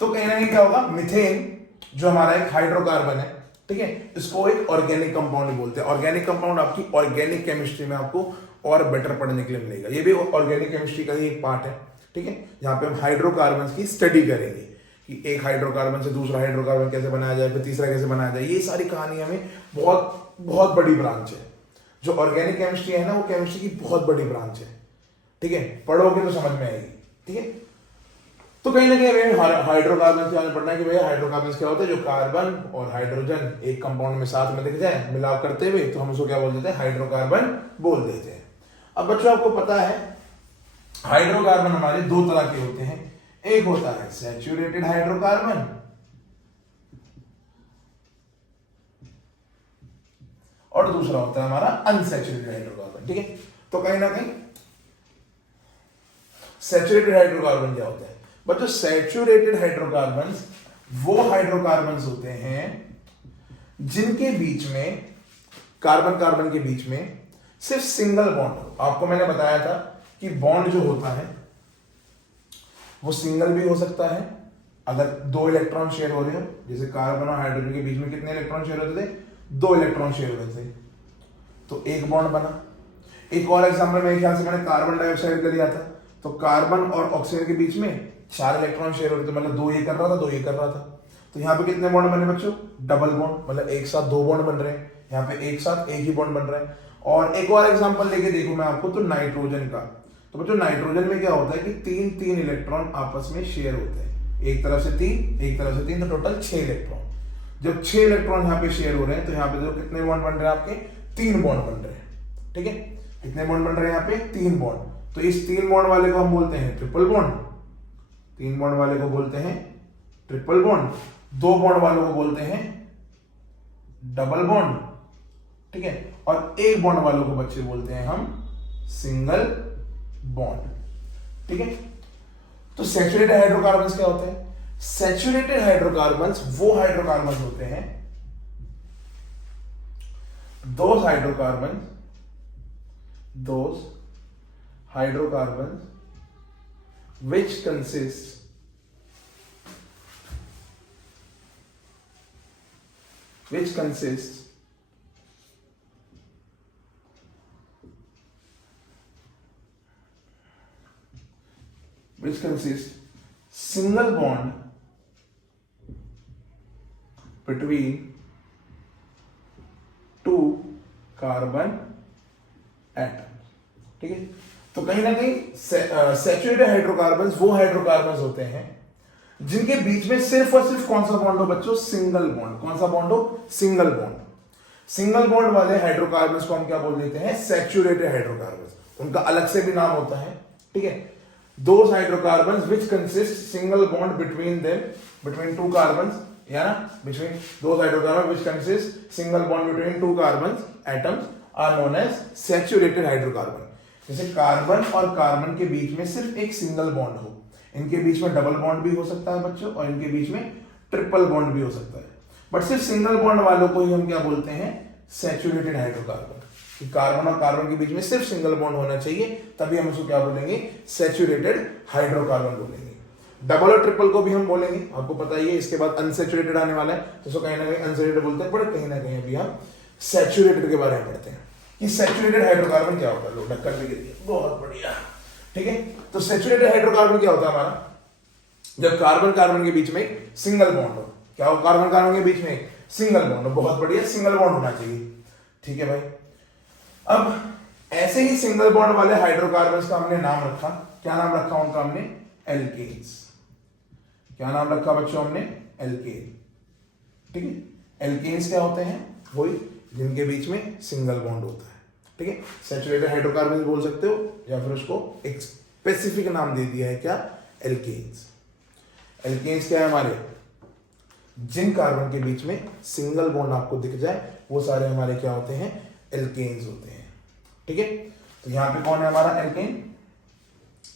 तो कहीं ना कहीं क्या होगा? मिथेन जो हमारा एक हाइड्रोकार्बन है, ठीक है, इसको एक ऑर्गेनिक कंपाउंड बोलते हैं। ऑर्गेनिक कंपाउंड आपकी ऑर्गेनिक केमिस्ट्री में आपको और बेटर पढ़ने के लिए मिलेगा। ये भी ऑर्गेनिक केमिस्ट्री का ही एक पार्ट है, ठीक है, जहां पे हम हाइड्रोकार्बन की स्टडी करेंगे कि एक हाइड्रोकार्बन से दूसरा हाइड्रोकार्बन कैसे बनाया जाए, फिर तीसरा कैसे बनाया जाए। ये सारी कहानी हमें बहुत बहुत बड़ी ब्रांच है। जो ऑर्गेनिक केमिस्ट्री है ना, वो केमिस्ट्री की बहुत बड़ी ब्रांच है, ठीक है। पढ़ोगे तो समझ में आएगी, ठीक है। तो कहीं ना कहीं हमें हाइड्रोकार्बन से जाने पड़ना है कि भैया हाइड्रोकार्बन क्या होता है? जो कार्बन और हाइड्रोजन एक कंपाउंड में साथ में दिख जाए मिलाव करते हुए, तो हम उसको क्या बोल देते हैं? हाइड्रोकार्बन बोल देते हैं। अब बच्चों आपको पता है हाइड्रोकार्बन हमारे दो तरह के होते हैं। एक होता है सैचुरेटेड हाइड्रोकार्बन और दूसरा होता है हमारा अनसैचुरेटेड हाइड्रोकार्बन, ठीक है। तो कहीं ना कहीं सैचुरेटेड हाइड्रोकार्बन क्या होता है? बट जो सैचुरेटेड हाइड्रोकार्बन्स वो हाइड्रोकार्बन्स होते हैं जिनके बीच में कार्बन कार्बन के बीच में सिर्फ सिंगल बॉन्ड हो। आपको मैंने बताया था कि बॉन्ड जो होता है वो सिंगल भी हो सकता है अगर दो इलेक्ट्रॉन शेयर हो रहे हो, जैसे कार्बन और हाइड्रोजन के बीच में कितने इलेक्ट्रॉन शेयर होते थे, दो इलेक्ट्रॉन शेयर होते थे, तो एक बॉन्ड बना। एक और एग्जांपल मेरे ख्याल से मैंने कार्बन डाइऑक्साइड का लिया था, तो कार्बन और ऑक्सीजन के बीच में 4 इलेक्ट्रॉन शेयर होते थे, मतलब 2 ये कर रहा था 2 ये कर रहा था, तो यहाँ पे कितने बॉन्ड बने बच्चों, डबल बॉन्ड, मतलब एक साथ 2 बॉन्ड बन रहे हैं, यहाँ पे एक साथ एक ही बॉन्ड बन रहा है। और एक और एग्जांपल लेके देखो मैं आपको, तो नाइट्रोजन का, तो बच्चों नाइट्रोजन में क्या होता है कि 3 इलेक्ट्रॉन आपस में शेयर होते हैं, एक तरफ से 3 एक तरफ से 3, तो टोटल 6 इलेक्ट्रॉन। जब 6 इलेक्ट्रॉन यहाँ पे शेयर हो रहे हैं तो यहाँ पे देखो कितने बॉन्ड बन रहे हैं आपके, 3 बॉन्ड बन रहे हैं, ठीक है। कितने बॉन्ड बन रहे हैं यहाँ पे, 3 बॉन्ड। तो इस 3 बॉन्ड वाले को हम बोलते हैं ट्रिपल बॉन्ड, 3 बॉन्ड वाले को बोलते हैं ट्रिपल बॉन्ड, 2 बॉन्ड वालों को बोलते हैं डबल बॉन्ड, ठीक है, और 1 बॉन्ड वालों को बच्चे बोलते हैं हम सिंगल बॉन्ड, ठीक है। तो सैचुरेटेड हाइड्रोकार्बन्स क्या होते हैं, सैचुरेटेड हाइड्रोकार्बन्स वो हाइड्रोकार्बन्स होते हैं, those hydrocarbons which consist single bond between 2 carbon atoms, ठीक है। तो कहीं ना कहीं सैचुरेटेड हाइड्रोकार्बन्स वो हाइड्रोकार्बन्स होते हैं जिनके बीच में सिर्फ और सिर्फ कौन सा बॉन्ड हो बच्चों, सिंगल बॉन्ड। कौन सा बॉन्ड हो, सिंगल बॉन्ड। सिंगल बॉन्ड वाले हाइड्रोकार्बन्स को हम क्या बोल देते हैं, सैचुरेटेड हाइड्रोकार्बन्स। उनका अलग से भी नाम होता है, ठीक है। Those hydrocarbons which consist single bond between two carbons, या ना, between those hydrocarbons which consist single bond between 2 carbons atoms are known as saturated hydrocarbon। जैसे कार्बन और कार्बन के बीच में सिर्फ एक सिंगल बॉन्ड हो, इनके बीच में डबल बॉन्ड भी हो सकता है बच्चों, और इनके बीच में ट्रिपल बॉन्ड भी हो सकता है, बट सिर्फ सिंगल बॉन्ड वालों को ही हम क्या बोलते हैं, सैचुरेटेड हाइड्रोकार्बन। कि कार्बन और कार्बन के बीच में सिर्फ सिंगल बॉन्ड होना चाहिए, तभी हम उसको क्या बोलेंगे, सैचुरेटेड हाइड्रोकार्बन बोलेंगे। डबल और ट्रिपल को भी हम बोलेंगे, आपको पता ही है। इसके बाद अनसैचुरेटेड आने वाला है, तो उसको कहीं ना कहीं अनसैचुरेटेड बोलते हैं, पर कहीं ना कहीं अभी हम सैचुरेटेड के बारे में पढ़ते हैं कि सैचुरेटेड हाइड्रोकार्बन क्या होता है। लो ढक्कन भी गिर गया, बहुत बढ़िया, ठीक है। तो सैचुरेटेड हाइड्रोकार्बन क्या होता है हमारा, जब कार्बन कार्बन के बीच में सिंगल बॉन्ड हो। क्या हो, कार्बन कार्बन के बीच में सिंगल बॉन्ड हो, बहुत बढ़िया, सिंगल बॉन्ड होना चाहिए, ठीक है भाई। अब ऐसे ही सिंगल बॉन्ड वाले हाइड्रोकार्बन्स का हमने नाम रखा, क्या नाम रखा उनका हमने, एल्केन्स। क्या नाम रखा बच्चों हमने, एल्केन, ठीक है। एल्केन्स क्या होते हैं, वही जिनके बीच में सिंगल बॉन्ड होता है, ठीक है। सैचुरेटेड हाइड्रोकार्बन बोल सकते हो, या फिर उसको एक स्पेसिफिक नाम दे दिया है, क्या, एल्केन्स। एल्केन्स क्या है हमारे, जिन कार्बन के बीच में सिंगल बॉन्ड आपको दिख जाए वो सारे हमारे क्या होते हैं, एल्केन्स होते हैं, ठीक है। तो यहां पे कौन है हमारा एल्केन,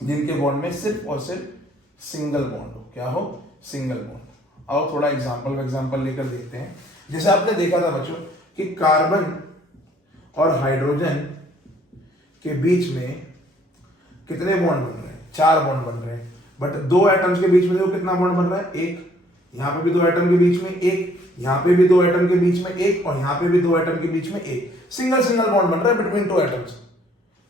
जिनके बॉन्ड में सिर्फ और सिर्फ सिंगल बॉन्ड हो। क्या हो, सिंगल बॉन्ड। आओ थोड़ा एग्जांपल लेकर देखते हैं। जैसे आपने देखा था बच्चों कि कार्बन और हाइड्रोजन के बीच में कितने बॉन्ड बन रहे हैं, 4 बॉन्ड बन रहे हैं, बट 2 एटम्स के बीच में देखो कितना बॉन्ड बन रहा है, एक। यहां पे भी 2 एटम के बीच में एक, यहां पे भी 2 एटम के बीच में एक, और यहां पे भी 2 एटम के बीच में एक। सिंगल बॉन्ड बन रहा है बिटवीन 2 एटम्स।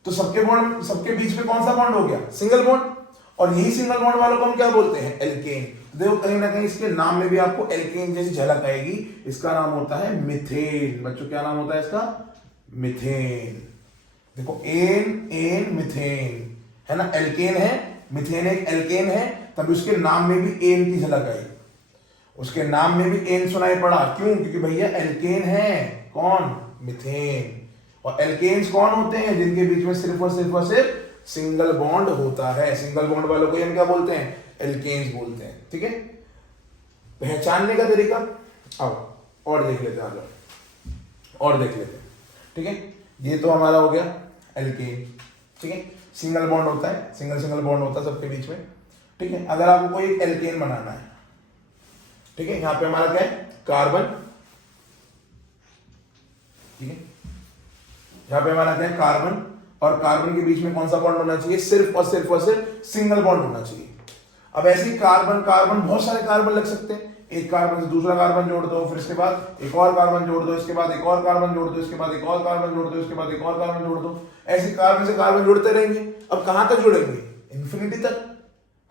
तो सबके बीच में कौन सा बॉन्ड हो गया, सिंगल बॉन्ड। और यही सिंगल बॉन्ड वालों को हम क्या बोलते हैं, एल्केन। देखो कहीं ना कहीं इसके नाम में भी आपको एल्केन जैसी झलक आएगी। इसका नाम होता है मिथेन। बच्चों क्या नाम होता है इसका, मिथेन। देखो एन मिथेन है ना, एल्केन है, मिथेन एक एल्केन है, तभी उसके नाम में भी एन की झलक आई। उसके नाम में भी एन सुनाई पड़ा, क्यों, क्योंकि भैया एल्केन है, कौन, मिथेन। और एल्केन्स कौन होते हैं, जिनके बीच में सिर्फ और सिर्फ सिंगल बॉन्ड होता है। सिंगल बॉन्ड वालों को हम क्या बोलते हैं, एल्केन्स बोलते हैं, ठीक है। पहचानने का तरीका आओ और देख लेते हैं, और देख लेते हैं, ठीक है। ये तो हमारा हो गया एल्केन, ठीक है। सिंगल बॉन्ड होता है, सिंगल बॉन्ड होता है सबके बीच में। ठीक है। अगर आपको कोई एक एल्केन बनाना है, ठीक है, यहां पे हमारा क्या है, कार्बन, ठीक है, यहां पे हमारा क्या है, कार्बन, और कार्बन के बीच में कौन सा बॉन्ड होना चाहिए, सिर्फ और सिर्फ और सिर्फ सिंगल बॉन्ड होना चाहिए। अब ऐसे ही कार्बन कार्बन बहुत सारे कार्बन लग सकते हैं, एक कार्बन से दूसरा कार्बन जोड़ दो, फिर इसके बाद एक और कार्बन जोड़ दो, इसके बाद एक और कार्बन जोड़ दो, इसके बाद एक और कार्बन जोड़ दो, इसके बाद एक और कार्बन जोड़ दो, ऐसे कार्बन से कार्बन जुड़ते रहेंगे। अब कहां तक जुड़ेंगे, इन्फिनिटी तक,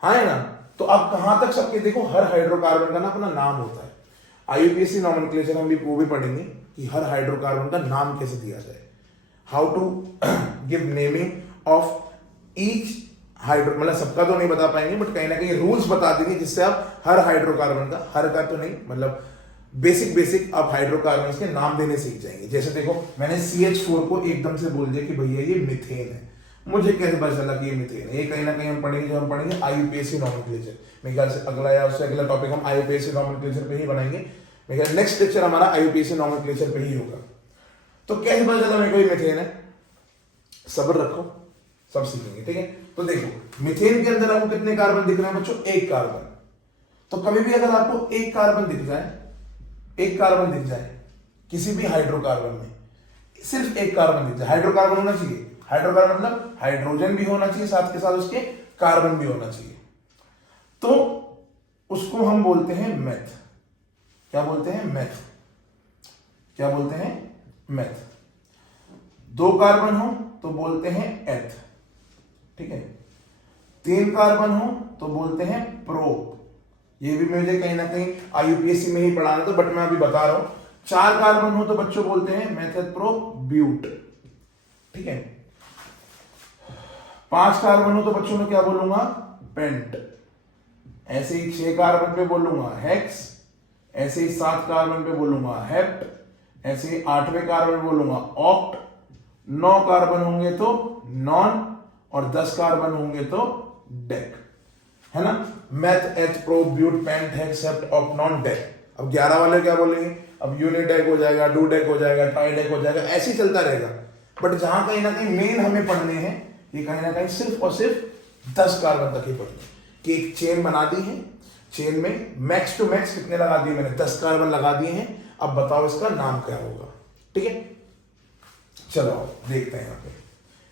हाँ है ना। तो अब कहां तक सबके, देखो हर हाइड्रोकार्बन का ना अपना नाम होता है। आईयूपीएसी नॉमेनक्लेचर हम भी वो भी पढ़ेंगे कि हर हाइड्रोकार्बन का नाम कैसे दिया जाए, how to give naming of each hydro, मतलब सबका तो नहीं बता पाएंगे बट कहीं ना कहीं रूल्स बता देंगे जिससे आप हर हाइड्रोकार्बन का, हर का तो नहीं मतलब बेसिक आप हाइड्रोकार्बन के नाम देने सीख जाएंगे। जैसे देखो मैंने CH4 को एकदम से बोल दिया कि भैया ये मीथेन है, मुझे कैसे पता चला कि ये मीथेन है, ये कहीं ना कहीं हम पढ़ेंगे, जो हम पढ़ेंगे आईयूपीएसी नॉमेनक्लेचर। मेरे ख्याल से अगला या उससे अगला टॉपिक हम आईयूपीएसी नॉमेनक्लेचर पे ही बनाएंगे, मेरे ख्याल नेक्स्ट लेक्चर हमारा आईयूपीएसी नॉमेनक्लेचर पे ही होगा। तो कैसे पता चला मेरे को ये मीथेन है, सब्र रखो, सब सीखेंगे, ठीक है। तो देखो मीथेन के अंदर आपको कितने कार्बन दिख रहे हैं बच्चों, एक कार्बन। तो कभी भी अगर आपको एक कार्बन दिख जाए, एक कार्बन दिख जाए किसी भी हाइड्रोकार्बन में, सिर्फ एक कार्बन दिख जाए, हाइड्रोकार्बन होना चाहिए, हाइड्रोकार्बन मतलब हाइड्रोजन भी होना चाहिए, साथ के साथ उसके कार्बन भी होना चाहिए, तो उसको हम बोलते हैं मेथ। क्या बोलते हैं, मेथ। क्या बोलते हैं, मेथ। दो कार्बन हो तो बोलते हैं एथ, ठीक है। तीन कार्बन हो तो बोलते हैं प्रोप। ये भी मुझे कहीं ना कहीं आईयूपीएससी में ही पढ़ाना था बट मैं अभी बता रहा हूं। चार कार्बन हो तो बच्चों बोलते हैं मेथड प्रोप ब्यूट, ठीक है। पांच कार्बन हो तो बच्चों में क्या बोलूंगा, पेंट। ऐसे ही 6 कार्बन पे बोलूंगा हेक्स, ऐसे ही 7 कार्बन पे बोलूंगा हेप्ट, ऐसे ही 8वें कार्बन पे बोलूंगा ऑक्ट, 9 कार्बन होंगे तो नॉन, और 10 कार्बन होंगे तो डेक, है ना। Meth, eth, prop, but, pent, hex, hept, oct, non, dec. अब 11 वाले क्या बोलेंगे, अब यूनिडेक हो जाएगा, डूडेक हो जाएगा, ट्राइडेक हो जाएगा, ऐसे ही चलता रहेगा। बट जहां कहीं ना कहीं मेन हमें पढ़ने हैं, ये कहीं ना कहीं सिर्फ और सिर्फ 10 कार्बन तक ही पढ़ने कि एक चेन बना दी है, चेन में मैक्स टू मैक्स कितने लगा दिए मैंने, 10 कार्बन लगा दिए हैं। अब बताओ इसका नाम क्या होगा, ठीक है। चलो देखते हैं यहाँ पे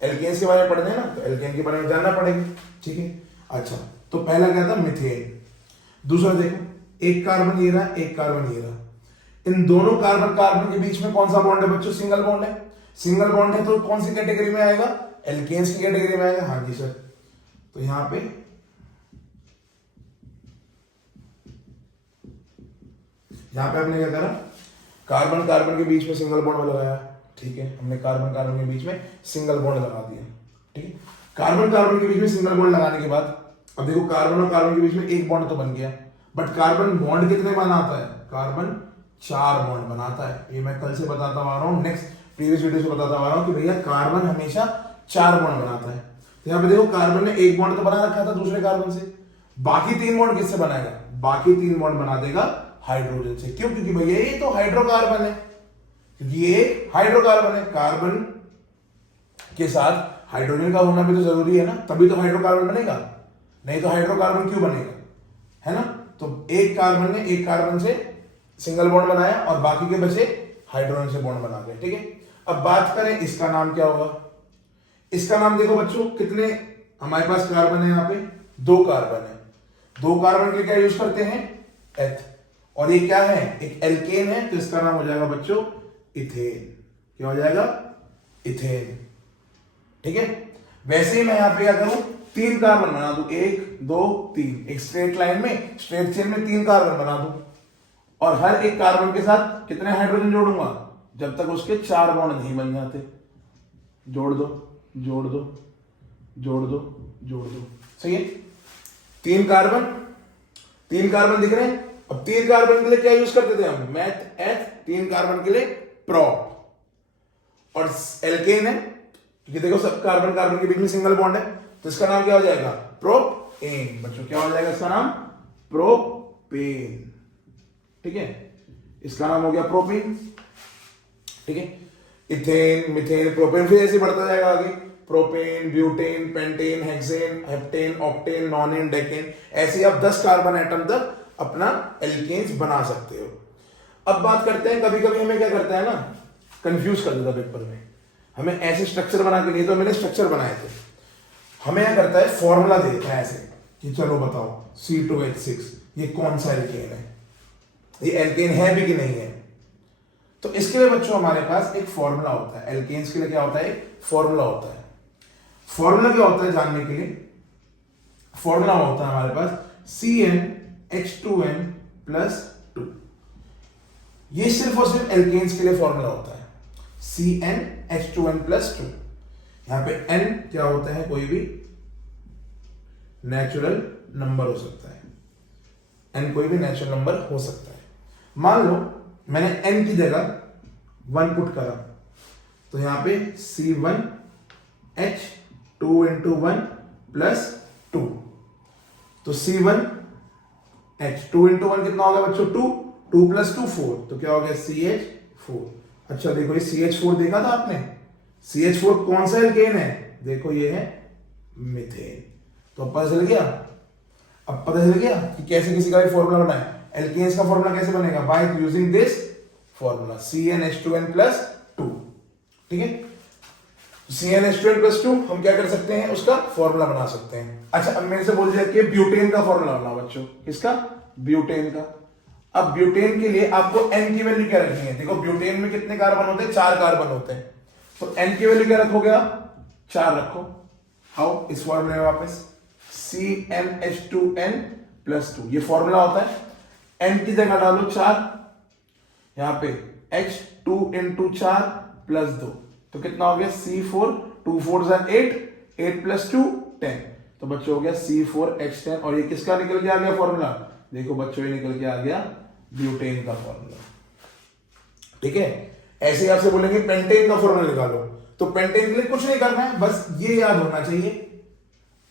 एल्केन्स के बारे में पढ़ने हैं ना, तो एल्केन के बारे में जानना पड़ेगा, ठीक है। अच्छा तो पहला क्या था, मीथेन। दूसरा देखो, एक कार्बन ये रहा, एक कार्बन ये रहा, इन दोनों कार्बन कार्बन के बीच में कौन सा बॉन्ड है बच्चों, सिंगल बॉन्ड है। सिंगल बॉन्ड है तो कौन सी कैटेगरी में आएगा, एल्केन्स की कैटेगरी में आएगा। हाँ जी सर, तो यहां पे हमने क्या करा, कार्बन कार्बन के बीच में सिंगल बॉन्ड लगाया, ठीक है। हमने कार्बन कार्बन के बीच में सिंगल बॉन्ड लगा दिया, ठीक है। कार्बन कार्बन के बीच में सिंगल बॉन्ड लगाने के बाद अब देखो कार्बन और कार्बन के बीच में एक बॉन्ड तो बन गया, बट कार्बन बॉन्ड कितने बनाता है, कार्बन 4 बॉन्ड बनाता है। ये मैं कल से बताता आ रहा हूँ, नेक्स्ट प्रीवियस वीडियो से बताता आ रहा हूँ कि भैया कार्बन हमेशा 4 बॉन्ड बनाता है। तो यहाँ पे देखो कार्बन ने एक बॉन्ड तो बना रखा था दूसरे कार्बन से, बाकी 3 बॉन्ड किससे बनाएगा, बाकी 3 बॉन्ड बना देगा हाइड्रोजन से। क्यों, क्योंकि भैया ये तो हाइड्रोकार्बन है, क्योंकि ये हाइड्रोकार्बन है, कार्बन के साथ हाइड्रोजन का होना भी तो जरूरी है ना, तभी तो हाइड्रोकार्बन बनेगा, नहीं तो हाइड्रोकार्बन क्यों बनेगा, है ना। तो एक कार्बन ने एक कार्बन से सिंगल बॉन्ड बनाया और बाकी के बचे हाइड्रोजन से बॉन्ड बना गए, ठीक है। अब बात करें इसका नाम क्या होगा, इसका नाम देखो बच्चों, कितने हमारे पास कार्बन है, यहाँ पे 2 कार्बन है, 2 कार्बन के लिए क्या यूज करते हैं, एथ, और ये क्या है, एक एल्केन है, तो इसका नाम हो जाएगा बच्चों इथेन। क्या हो जाएगा, इथेन, ठीक है। वैसे ही मैं यहां पे क्या करूं, 3 कार्बन बना दूं, 1 2 3, एक स्ट्रेट लाइन में, स्ट्रेट चेन में 3 कार्बन बना दूं, और हर एक कार्बन के साथ कितने हाइड्रोजन जोड़ूंगा, जब तक उसके 4 बॉन्ड नहीं बन जाते। जोड़ दो, जोड़ दो, जोड़ दो, जोड़ दो, सही है। 3 कार्बन, 3 कार्बन दिख रहे हैं। अब 3 कार्बन के लिए क्या यूज करते थे हम, मेथ, एथ, 3 कार्बन के लिए प्रोप, और एल्केन है क्योंकि देखो सब कार्बन कार्बन के बीच में सिंगल बॉन्ड है, तो इसका नाम क्या हो जाएगा, प्रोपेन। बच्चों क्या हो जाएगा इसका नाम, प्रोपेन, ठीक है। इसका नाम हो गया प्रोपेन, ठीक है। इथेन, मीथेन, प्रोपेन, फिर ऐसे बढ़ता जाएगा आगे, propane, butane, pentane, hexane, heptane, octane, nonane, decane, ऐसे आप 10 कार्बन एटम तक अपना एल्केन्स बना सकते हो। अब बात करते हैं, कभी कभी हमें क्या करता है ना, कंफ्यूज कर देता पेपर में, हमें ऐसे स्ट्रक्चर बना के नहीं, तो मैंने स्ट्रक्चर बनाए थे, हमें क्या करता है फॉर्मूला दे देता है ऐसे कि चलो बताओ C2H6 ये कौन सा एल्केन है, ये एल्केन है भी कि नहीं है। तो इसके लिए बच्चों हमारे पास एक फॉर्मूला होता है, एल्केन्स के लिए क्या होता है, एक फॉर्मूला होता है। फॉर्मूला क्या होता है जानने के लिए, फॉर्मूला होता है हमारे पास CnH2n+2, ये सिर्फ और सिर्फ एल्केन्स के लिए फॉर्मूला होता है, CnH2n+2। यहां पे n क्या होता है, कोई भी नेचुरल नंबर हो सकता है, n कोई भी नेचुरल नंबर हो सकता है। मान लो मैंने n की जगह 1 पुट करा, तो यहां पे C1H2×1+2, तो C1H2×1 कितना हो गया बच्चों, 2, 2 + 2 4, तो क्या हो गया CH4। अच्छा देखो ये CH4 देखा था आपने, CH4 कौन सा एल्केन है, देखो ये है मीथेन। तो अब पता चल गया, अब पता चल गया कि कैसे किसी का भी फॉर्मूला बनाए। एल्केन्स का फॉर्मूला कैसे बनेगा, by using this formula CnH2n+2, ठीक है। CnH2n+2 हम क्या कर सकते हैं, उसका फॉर्मूला बना सकते हैं। अच्छा अब मेरे से बोल दिया कि ब्यूटेन का फॉर्मूला बनाओ बच्चों, किसका, ब्यूटेन का। अब ब्यूटेन के लिए आपको n की वैल्यू क्या रखनी है, देखो ब्यूटेन में कितने कार्बन होते हैं, 4 कार्बन होते हैं, तो n की वैल्यू क्या रखोगे आप, 4 रखो। हाउ, इस फॉर्मूले में वापस CnH2n+2, ये फॉर्मूला होता है, n की जगह डालो 4, यहां पे H2×4+2, तो कितना हो गया C4, 2 4 8, 8 + 2 10, तो बच्चों हो गया C4H10। और ये किसका निकल के आ गया फॉर्मूला, देखो बच्चों ये निकल के आ गया ब्यूटेन का फॉर्मूला, ठीक है। ऐसे ही आपसे बोलेंगे पेंटेन का फॉर्मूला निकालो, तो पेंटेन के लिए कुछ नहीं करना है, बस ये याद होना चाहिए,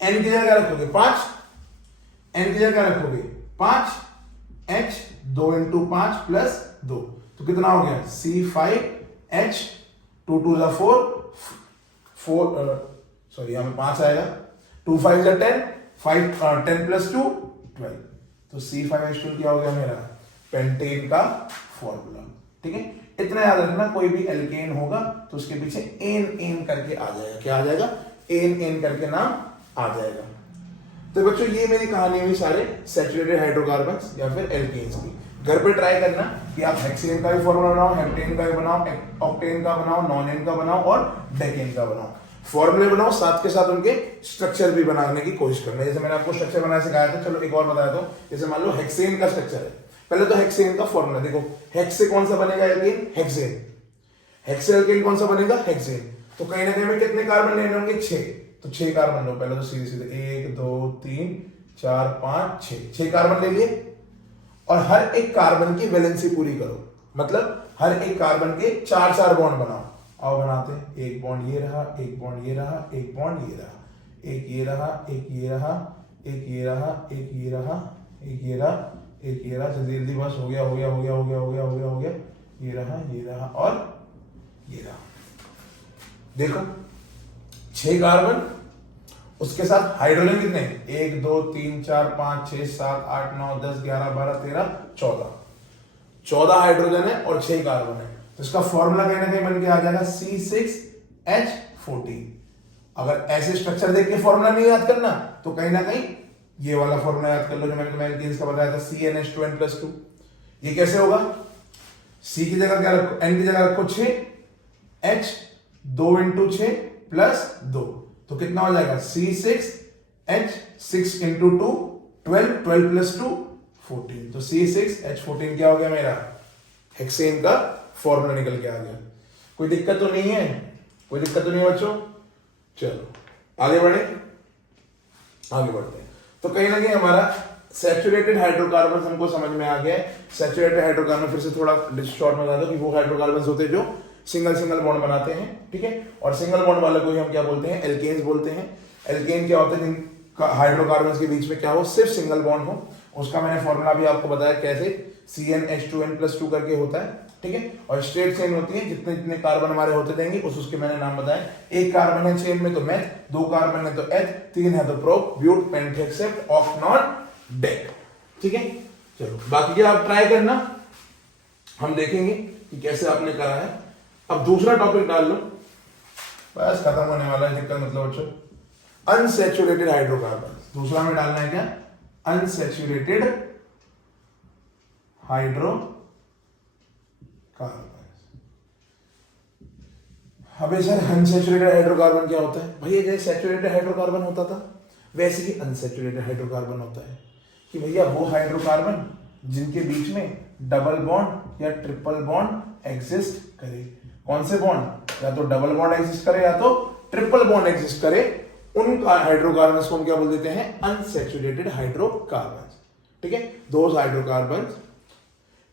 n की जगह रखोगे 5, n की जगह रखोगे 5, H 2×5+2, तो कितना हो गया C5H, 2 2 4, 4 सॉरी यहां पे 5 आएगा, 2 5 10, 5 10 + 2 12, तो C5H2 क्या हो गया मेरा, पेंटेन का फॉर्मूला, ठीक है। इतना याद रखना, कोई भी एल्केन होगा तो उसके पीछे एन करके आ जाएगा, क्या आ जाएगा, एन करके नाम आ जाएगा। तो बच्चों ये मेरी कहानी हुई सारे सैचुरेटेड हाइड्रोकार्बन्स या फिर एल्केन्स की। घर पे ट्राई करना कि आप हेक्सेन का भी फॉर्मूला बनाओ, हेप्टेन का भी बनाओ, ऑक्टेन का बनाओ, नॉनेन का बनाओ और डेकेन का बनाओ, फॉर्मूले बनाओ, साथ के साथ उनके स्ट्रक्चर भी बनाने की कोशिश करना। जैसे मैंने आपको स्ट्रक्चर बनाना सिखाया था, चलो एक और बताया दो। जैसे मान लो हेक्सेन का स्ट्रक्चर है, पहले तो हेक्सेन का फॉर्मूला देखो, हेक्स से कौन सा बनेगा एल्केन, हेक्सेन, हेक्सेन एल्केन कौन सा बनेगा, हेक्सेन। तो कहीं ना कहीं में कितने कार्बन लेने होंगे, 6, तो 6 कार्बन लो पहले, तो सीधे सीधे 1 2 3 4 5 6 कार्बन ले लिए, और हर एक कार्बन की वैलेंसी पूरी करो, मतलब हर एक कार्बन के 4 बॉन्ड बनाओ। आओ बनाते हैं, एक बॉन्ड ये रहा, एक बॉन्ड ये रहा, एक बॉन्ड ये रहा, एक ये रहा, एक ये रहा, एक ये रहा, एक ये रहा, एक ये रहा, एक ये रहा, जल्दी जल्दी बस, हो गया हो गया हो गया हो गया हो गया हो गया हो गया, ये रहा और ये रहा। देखो 6 कार्बन, उसके साथ हाइड्रोजन कितने, 1 2 3 4 5 6 7 8 9 10 11 12 13 14 हाइड्रोजन है और 6 कार्बन है, तो इसका फॉर्मूला कहीं ना कहीं बन के आ जाएगा C6H14। अगर ऐसे स्ट्रक्चर देख के फॉर्मूला नहीं याद करना तो कहीं ना कहीं ये वाला फॉर्मूला याद कर लो जो मैंने तुम्हें एल्केन्स का बताया था, CnH2n+2। ये कैसे होगा, C की जगह क्या रखो, N की जगह रखो 6, H 2×6+2, तो कितना हो जाएगा C6H 6×2 12, 12 + 2 14, तो C6H14 क्या हो गया मेरा, हेक्सेन का फॉर्मूला निकल के आ गया। कोई दिक्कत तो नहीं है, कोई दिक्कत तो नहीं बच्चों, चलो आगे बढ़े, आगे बढ़ते हैं। तो कहीं ना कहीं हमारा सैचुरेटेड हाइड्रोकार्बन हमको समझ में आ गया है। सैचुरेटेड हाइड्रोकार्बन फिर से थोड़ा शॉर्ट में बता दो कि वो हाइड्रोकार्बन होते हैं जो सिंगल बॉन्ड बनाते हैं, ठीक है, और सिंगल बॉन्ड वाले को ही हम क्या बोलते हैं, एल्केन्स बोलते हैं। एल्केन क्या होते हैं, हाइड्रोकार्बन के बीच में क्या हो, सिर्फ सिंगल बॉन्ड हो। उसका मैंने फॉर्मूला भी आपको बताया कैसे, CnH2n+2 करके होता है, ठीक है। और स्ट्रेट चेन होती है, जितने जितने कार्बन हमारे होते रहेंगे उसके मैंने नाम बताए। एक कार्बन है चेन में तो मेथ, दो कार्बन है तो एथ, तीन है तो प्रोप, ब्यूट, पेंट, हेक्सेट, ऑक्टेनॉन, डेक, ठीक है। चलो बाकी क्या आप ट्राई करना, हम देखेंगे कि कैसे आपने करा है। अब दूसरा टॉपिक डाल लो, बस खत्म होने वाला है दिक्कत, मतलब बच्चों अनसैचुरेटेड हाइड्रोकार्बन। दूसरा में डालना है क्या, अनसैचुरेटेड हाइड्रोकार्बन। अबे सर अनसैचुरेटेड हाइड्रोकार्बन क्या होता है? भैया जैसे सैचुरेटेड हाइड्रोकार्बन होता था वैसे ही अनसैचुरेटेड हाइड्रोकार्बन होता है कि भैया वो हाइड्रोकार्बन जिनके बीच में डबल बॉन्ड या ट्रिपल बॉन्ड एग्जिस्ट करे। कौन से बॉन्ड? या तो डबल बॉन्ड एग्जिस्ट करे या तो ट्रिपल बॉन्ड एग्जिस्ट करे, उन हाइड्रोकार्बन्स को हम क्या बोल देते हैं? अनसैचुरेटेड हाइड्रोकार्बन्स, ठीक है। Those hydrocarbons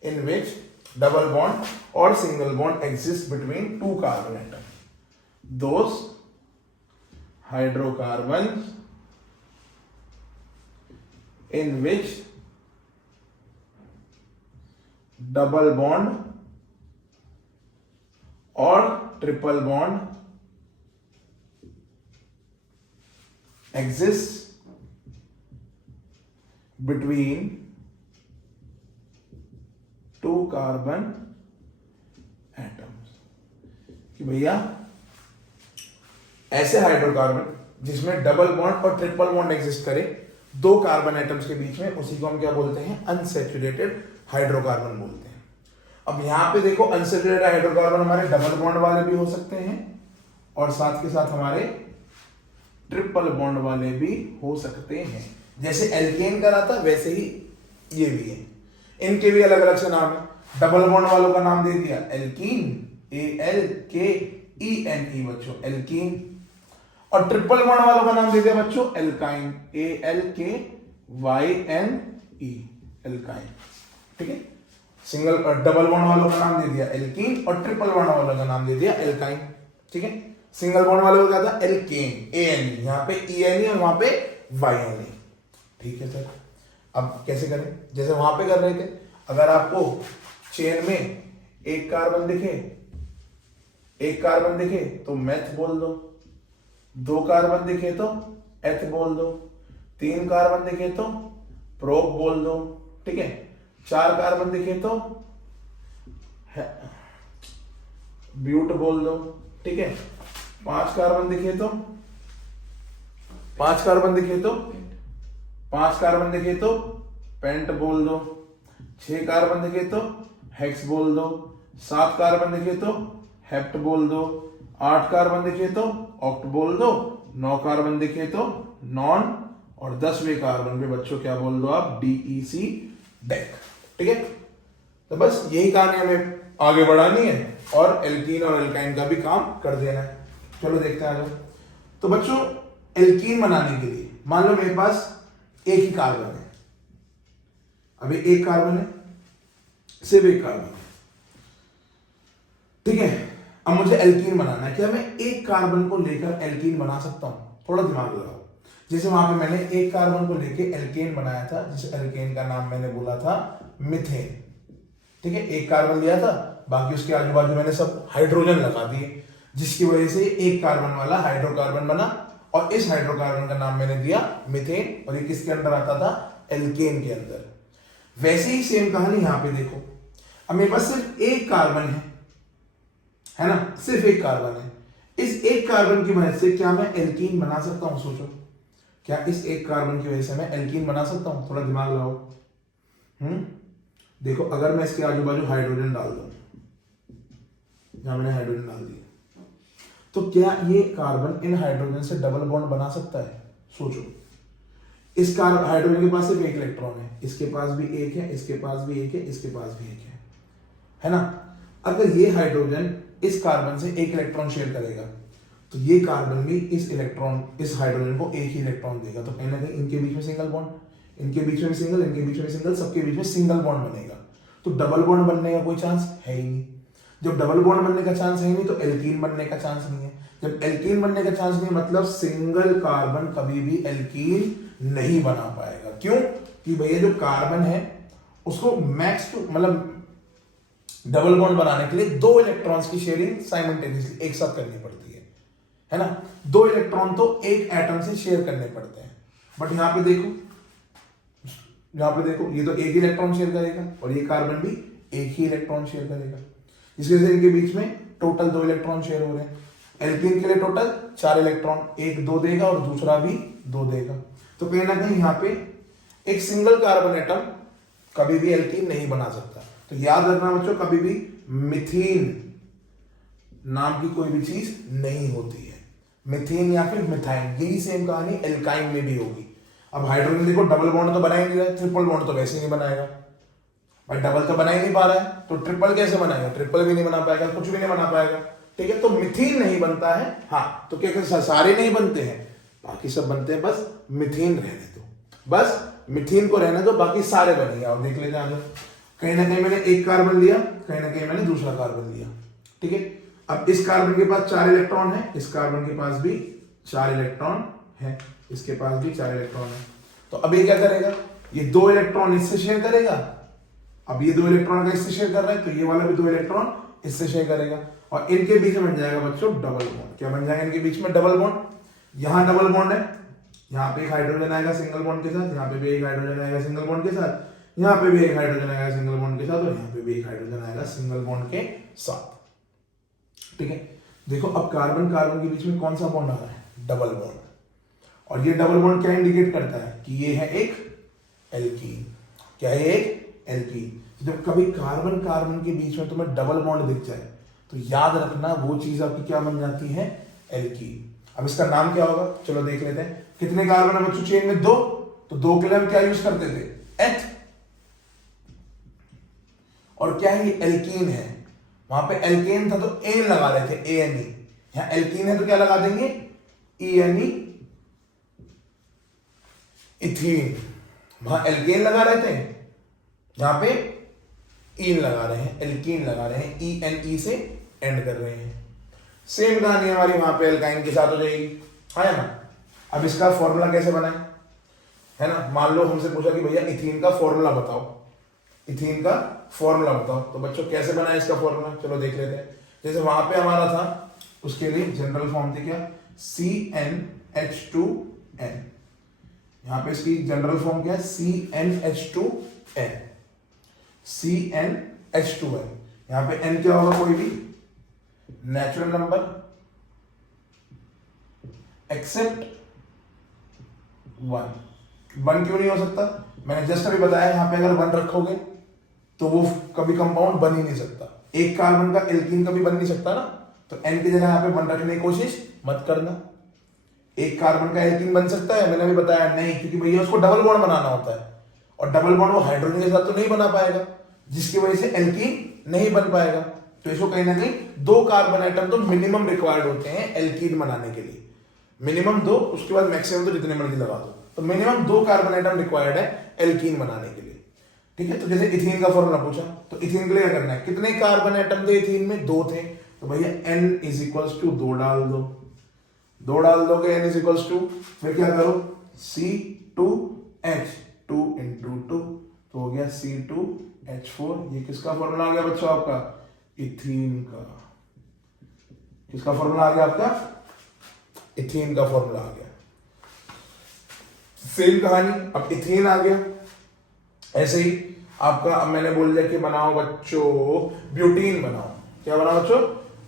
in which double bond or single bond exists between two carbon atoms. Those hydrocarbons in which double bond or triple bond exists between two carbon atoms, कि भैया ऐसे हाइड्रोकार्बन जिसमें double bond और triple bond exist करे दो carbon atoms के बीच में, उसी को हम क्या बोलते हैं? अनसैचुरेटेड हाइड्रोकार्बन बोलते हैं। अब यहां पे देखो अनसैचुरेटेड हाइड्रोकार्बन हमारे डबल बॉन्ड वाले भी हो सकते हैं और साथ के साथ हमारे ट्रिपल बॉन्ड वाले भी हो सकते हैं। जैसे एल्केन का रहा था वैसे ही ये भी है, इनके भी अलग अलग से नाम है। डबल बॉन्ड वालों का नाम दे दिया एल्कीन, ALKENE बच्चों, एल्कीन। और ट्रिपल बॉन्ड वालों का नाम दे दिया बच्चों एल्काइन, ALKYNE, एल्काइन, ठीक है। सिंगल डबल बॉन्ड वालों का नाम दे दिया एल्कीन और ट्रिपल बॉन्ड वालों का नाम दे दिया एल्काइन, ठीक है। सिंगल बॉन्ड वालों का क्या था? एल्केन, ANE, यहाँ पे ENE और वहां पे YNE, ठीक है सर। अब कैसे करें? जैसे वहां पे कर रहे थे, अगर आपको चेन में एक कार्बन दिखे तो मेथ बोल दो, दो कार्बन दिखे तो एथ बोल दो, तीन कार्बन दिखे तो प्रोप बोल दो, ठीक है। चार कार्बन दिखे तो ब्यूट बोल दो, ठीक है। पांच कार्बन दिखे तो पेंट बोल दो, छह कार्बन दिखे तो हेक्स बोल दो, सात कार्बन दिखे तो हेप्ट बोल दो, आठ कार्बन दिखे तो ऑक्ट बोल दो, नौ कार्बन दिखे तो नॉन, और 10वें कार्बन पे बच्चों क्या बोल दो आप? DEC, डेक, ठीक है। तो बस यही कहानी हमें आगे बढ़ानी है और एल्कीन और एल्काइन का भी काम कर देना है। चलो देखते हैं आगे। तो बच्चों एल्कीन बनाने के लिए मान लो मेरे पास एक ही कार्बन है, अभी एक कार्बन है, सिर्फ एक कार्बन है, ठीक है। अब मुझे एल्कीन बनाना है, क्या मैं एक कार्बन को लेकर एल्कीन बना सकता हूं? थोड़ा दिमाग लगाओ। जैसे वहां पे मैंने एक कार्बन को लेकर एल्केन बनाया था, जिस एल्केन का नाम मैंने बोला था मिथेन, ठीक है। एक कार्बन लिया था, बाकी उसके आजू बाजू मैंने सब हाइड्रोजन लगा दिए, जिसकी वजह से एक कार्बन वाला हाइड्रोकार्बन बना, और इस हाइड्रोकार्बन का नाम मैंने दिया मिथेन, और ये किसके अंदर आता था? एल्केन के अंदर। वैसे ही सेम कहानी यहां पे देखो, अब मेरे पास सिर्फ एक कार्बन है ना, सिर्फ एक कार्बन है। इस एक कार्बन की वजह से क्या मैं एल्कीन बना सकता हूं? सोचो, क्या इस एक कार्बन की वजह से मैं एल्कीन बना सकता हूं? थोड़ा दिमाग लगाओ। देखो अगर मैं इसके आजू बाजू हाइड्रोजन डाल दूं, यहां मैंने हाइड्रोजन डाल दिया, तो क्या ये कार्बन इन हाइड्रोजन से डबल बॉन्ड बना सकता है? सोचो, इस हाइड्रोजन के पास सिर्फ एक इलेक्ट्रॉन है, इसके पास भी एक है, इसके पास भी एक है, इसके पास भी एक है ना। अगर ये हाइड्रोजन इस कार्बन से एक इलेक्ट्रॉन शेयर करेगा तो ये कार्बन भी इस हाइड्रोजन को एक ही इलेक्ट्रॉन देगा, तो कहीं ना कहीं इनके बीच में सिंगल बॉन्ड, इनके बीच में सिंगल, इनके बीच में सिंगल, सबके बीच में सिंगल बॉन्ड बनेगा। तो डबल बॉन्ड बनने का कोई चांस है ही नहीं। जब डबल बॉन्ड बनने का चांस है ही नहीं तो एल्कीन बनने का चांस नहीं है। जब एल्कीन बनने का चांस नहीं, मतलब सिंगल कार्बन कभी भी एल्कीन नहीं बना पाएगा। क्यों? कि भैया जो कार्बन है उसको मैक्स टू मतलब डबल बॉन्ड बनाने के लिए 2 इलेक्ट्रॉन्स की शेयरिंग साइमल्टेनियसली एक साथ करनी पड़ती है ना। 2 इलेक्ट्रॉन तो एक एटम से शेयर करने पड़ते हैं, बट यहां पे देखो ये तो एक ही इलेक्ट्रॉन शेयर करेगा और ये कार्बन भी एक ही इलेक्ट्रॉन शेयर करेगा, जिसकी वजह से इनके बीच में टोटल 2 इलेक्ट्रॉन शेयर हो रहे हैं। एल्कीन के लिए टोटल 4 इलेक्ट्रॉन, एक 2 देगा और दूसरा भी 2 देगा। तो कहीं ना कहीं यहाँ पे एक सिंगल कार्बन एटम कभी भी एल्कीन नहीं बना सकता। तो याद रखना बच्चों, कभी भी मिथीन नाम की कोई भी चीज नहीं होती है। मिथेन या फिर मिथाइन, यही सेम कहानी एल्काइन में भी होगी। अब हाइड्रोजन देखो डबल बॉन्ड तो बना ही नहीं रहा है, ट्रिपल बॉन्ड तो वैसे ही नहीं बनाएगा भाई, डबल तो बना ही नहीं पा रहा है, तो ट्रिपल कैसे बनाएगा? ट्रिपल भी नहीं बना पाएगा, कुछ भी नहीं बना पाएगा। ठीक है, तो मिथीन नहीं बनता है। हाँ, तो क्या सारे नहीं बनते हैं, बाकी सब बनते हैं, बस मिथीन रहने दो, बस मिथीन को रहने दो, बाकी सारे बनेंगे। और देख लेते आगे, कहीं ना कहीं मैंने एक कार्बन लिया, कहीं ना कहीं मैंने दूसरा कार्बन लिया। ठीक है, अब इस कार्बन के पास 4 इलेक्ट्रॉन है, इस कार्बन के पास भी 4 इलेक्ट्रॉन है, इसके पास भी 4 इलेक्ट्रॉन है। तो अब ये क्या करेगा? ये 2 इलेक्ट्रॉन इससे शेयर करेगा। अब ये 2 इलेक्ट्रॉन का इससे शेयर कर रहा है, तो ये वाला भी 2 इलेक्ट्रॉन इससे शेयर करेगा और इनके बीच में बन जाएगा बच्चों डबल बॉन्ड। क्या बन जाएगा इनके बीच में? Double bond. यहां डबल बॉन्ड है, यहाँ पे एक हाइड्रोजन आएगा सिंगल बॉन्ड के साथ, यहाँ पे भी एक हाइड्रोजन आएगा सिंगल बॉन्ड के साथ, यहाँ पे भी एक हाइड्रोजन आएगा सिंगल बॉन्ड के साथ, और यहाँ पे भी एक हाइड्रोजन आएगा सिंगल बॉन्ड के साथ। ठीक है, देखो अब कार्बन कार्बन के बीच में कौन सा बॉन्ड आ रहा है? Double bond. और ये डबल बॉन्ड क्या इंडिकेट करता है? कि ये है एक एल्कीन। क्या है? एक एल्कीन। जब कभी कार्बन कार्बन के बीच में तुम्हें डबल बॉन्ड दिख जाए तो याद रखना वो चीज आपकी क्या बन जाती है? एल्कीन। अब इसका नाम क्या होगा? चलो देख लेते हैं। कितने कार्बन है बच्चों चेन में? 2। तो 2 के लिए हम क्या यूज करते थे? एथ। और क्या है? ये एल्कीन है। वहां पे एल्केन था तो एन लगा रहे थे, एएनई। यहां एल्कीन है तो क्या लगा देंगे? ईएनई, इथीन। वहां एल्केन लगा रहे थे, यहां पे ईन लगा रहे हैं, एल्कीन लगा रहे हैं, ईएनई से एंड कर रहे हैं। सेम कहानी हमारी वहां पे एल्काइन के साथ हो जाएगी, है ना। अब इसका फॉर्मूला कैसे बनाए, है ना। मान लो हमसे पूछा कि भैया इथीन का फॉर्मूला बताओ, इथीन का फॉर्मूला बताओ, तो बच्चों कैसे बनाए इसका फॉर्मूला? चलो देख लेते हैं। जैसे वहां पे हमारा था, उसके लिए जनरल फॉर्म थी क्या? CnH2n। यहां पे इसकी जनरल फॉर्म क्या है? CnH2n। CnH2n। यहां पे n क्या होगा? कोई भी नेचुरल नंबर एक्सेप्ट 1। 1 क्यों नहीं हो सकता? मैंने जस्ट अभी बताया, यहां पे अगर 1 रखोगे तो वो कभी कंपाउंड बन ही नहीं सकता। एक कार्बन का एल्कीन कभी बन नहीं सकता ना, तो n की जगह यहां पे 1 रखने की कोशिश मत करना। एक कार्बन का एल्कीन बन सकता है? मैंने अभी बताया नहीं, क्योंकि भैया उसको डबल बॉन्ड बनाना होता है, और डबल बॉन्ड वो हाइड्रोजन के साथ तो नहीं बना पाएगा, जिसकी वजह से एल्कीन नहीं बन पाएगा। तो इसको कहीं ना कहीं 2 कार्बन एटम तो मिनिमम रिक्वायर्ड होते हैं एल्कीन बनाने के लिए। मिनिमम 2, उसके बाद मैक्सिमम तो जितने मर्जी लगा दो, तो मिनिमम 2 कार्बन एटम रिक्वायर्ड है एल्कीन बनाने के लिए। ठीक है, तो जैसे इथीन का फॉर्मूला पूछा, तो इथीन के लिए क्या करना है? कितने कार्बन एटम थे इथीन में? 2 थे, तो भैया n इज इक्वल्स टू 2 डाल दो। 2 डाल दोगे, n इज इक्वल्स टू, फिर क्या करो? C2H2 इंटू 2, तो हो गया C2H4। ये किसका फॉर्मूला आ गया बच्चों? आपका इथीन का। किसका फॉर्मूला आ गया आपका? इथीन का फॉर्मूला आ गया। सेम कहानी, अब इथीन आ गया। ऐसे ही आपका, अब मैंने बोल दिया कि बनाओ बच्चों ब्यूटीन बनाओ। क्या बनाओ बच्चों?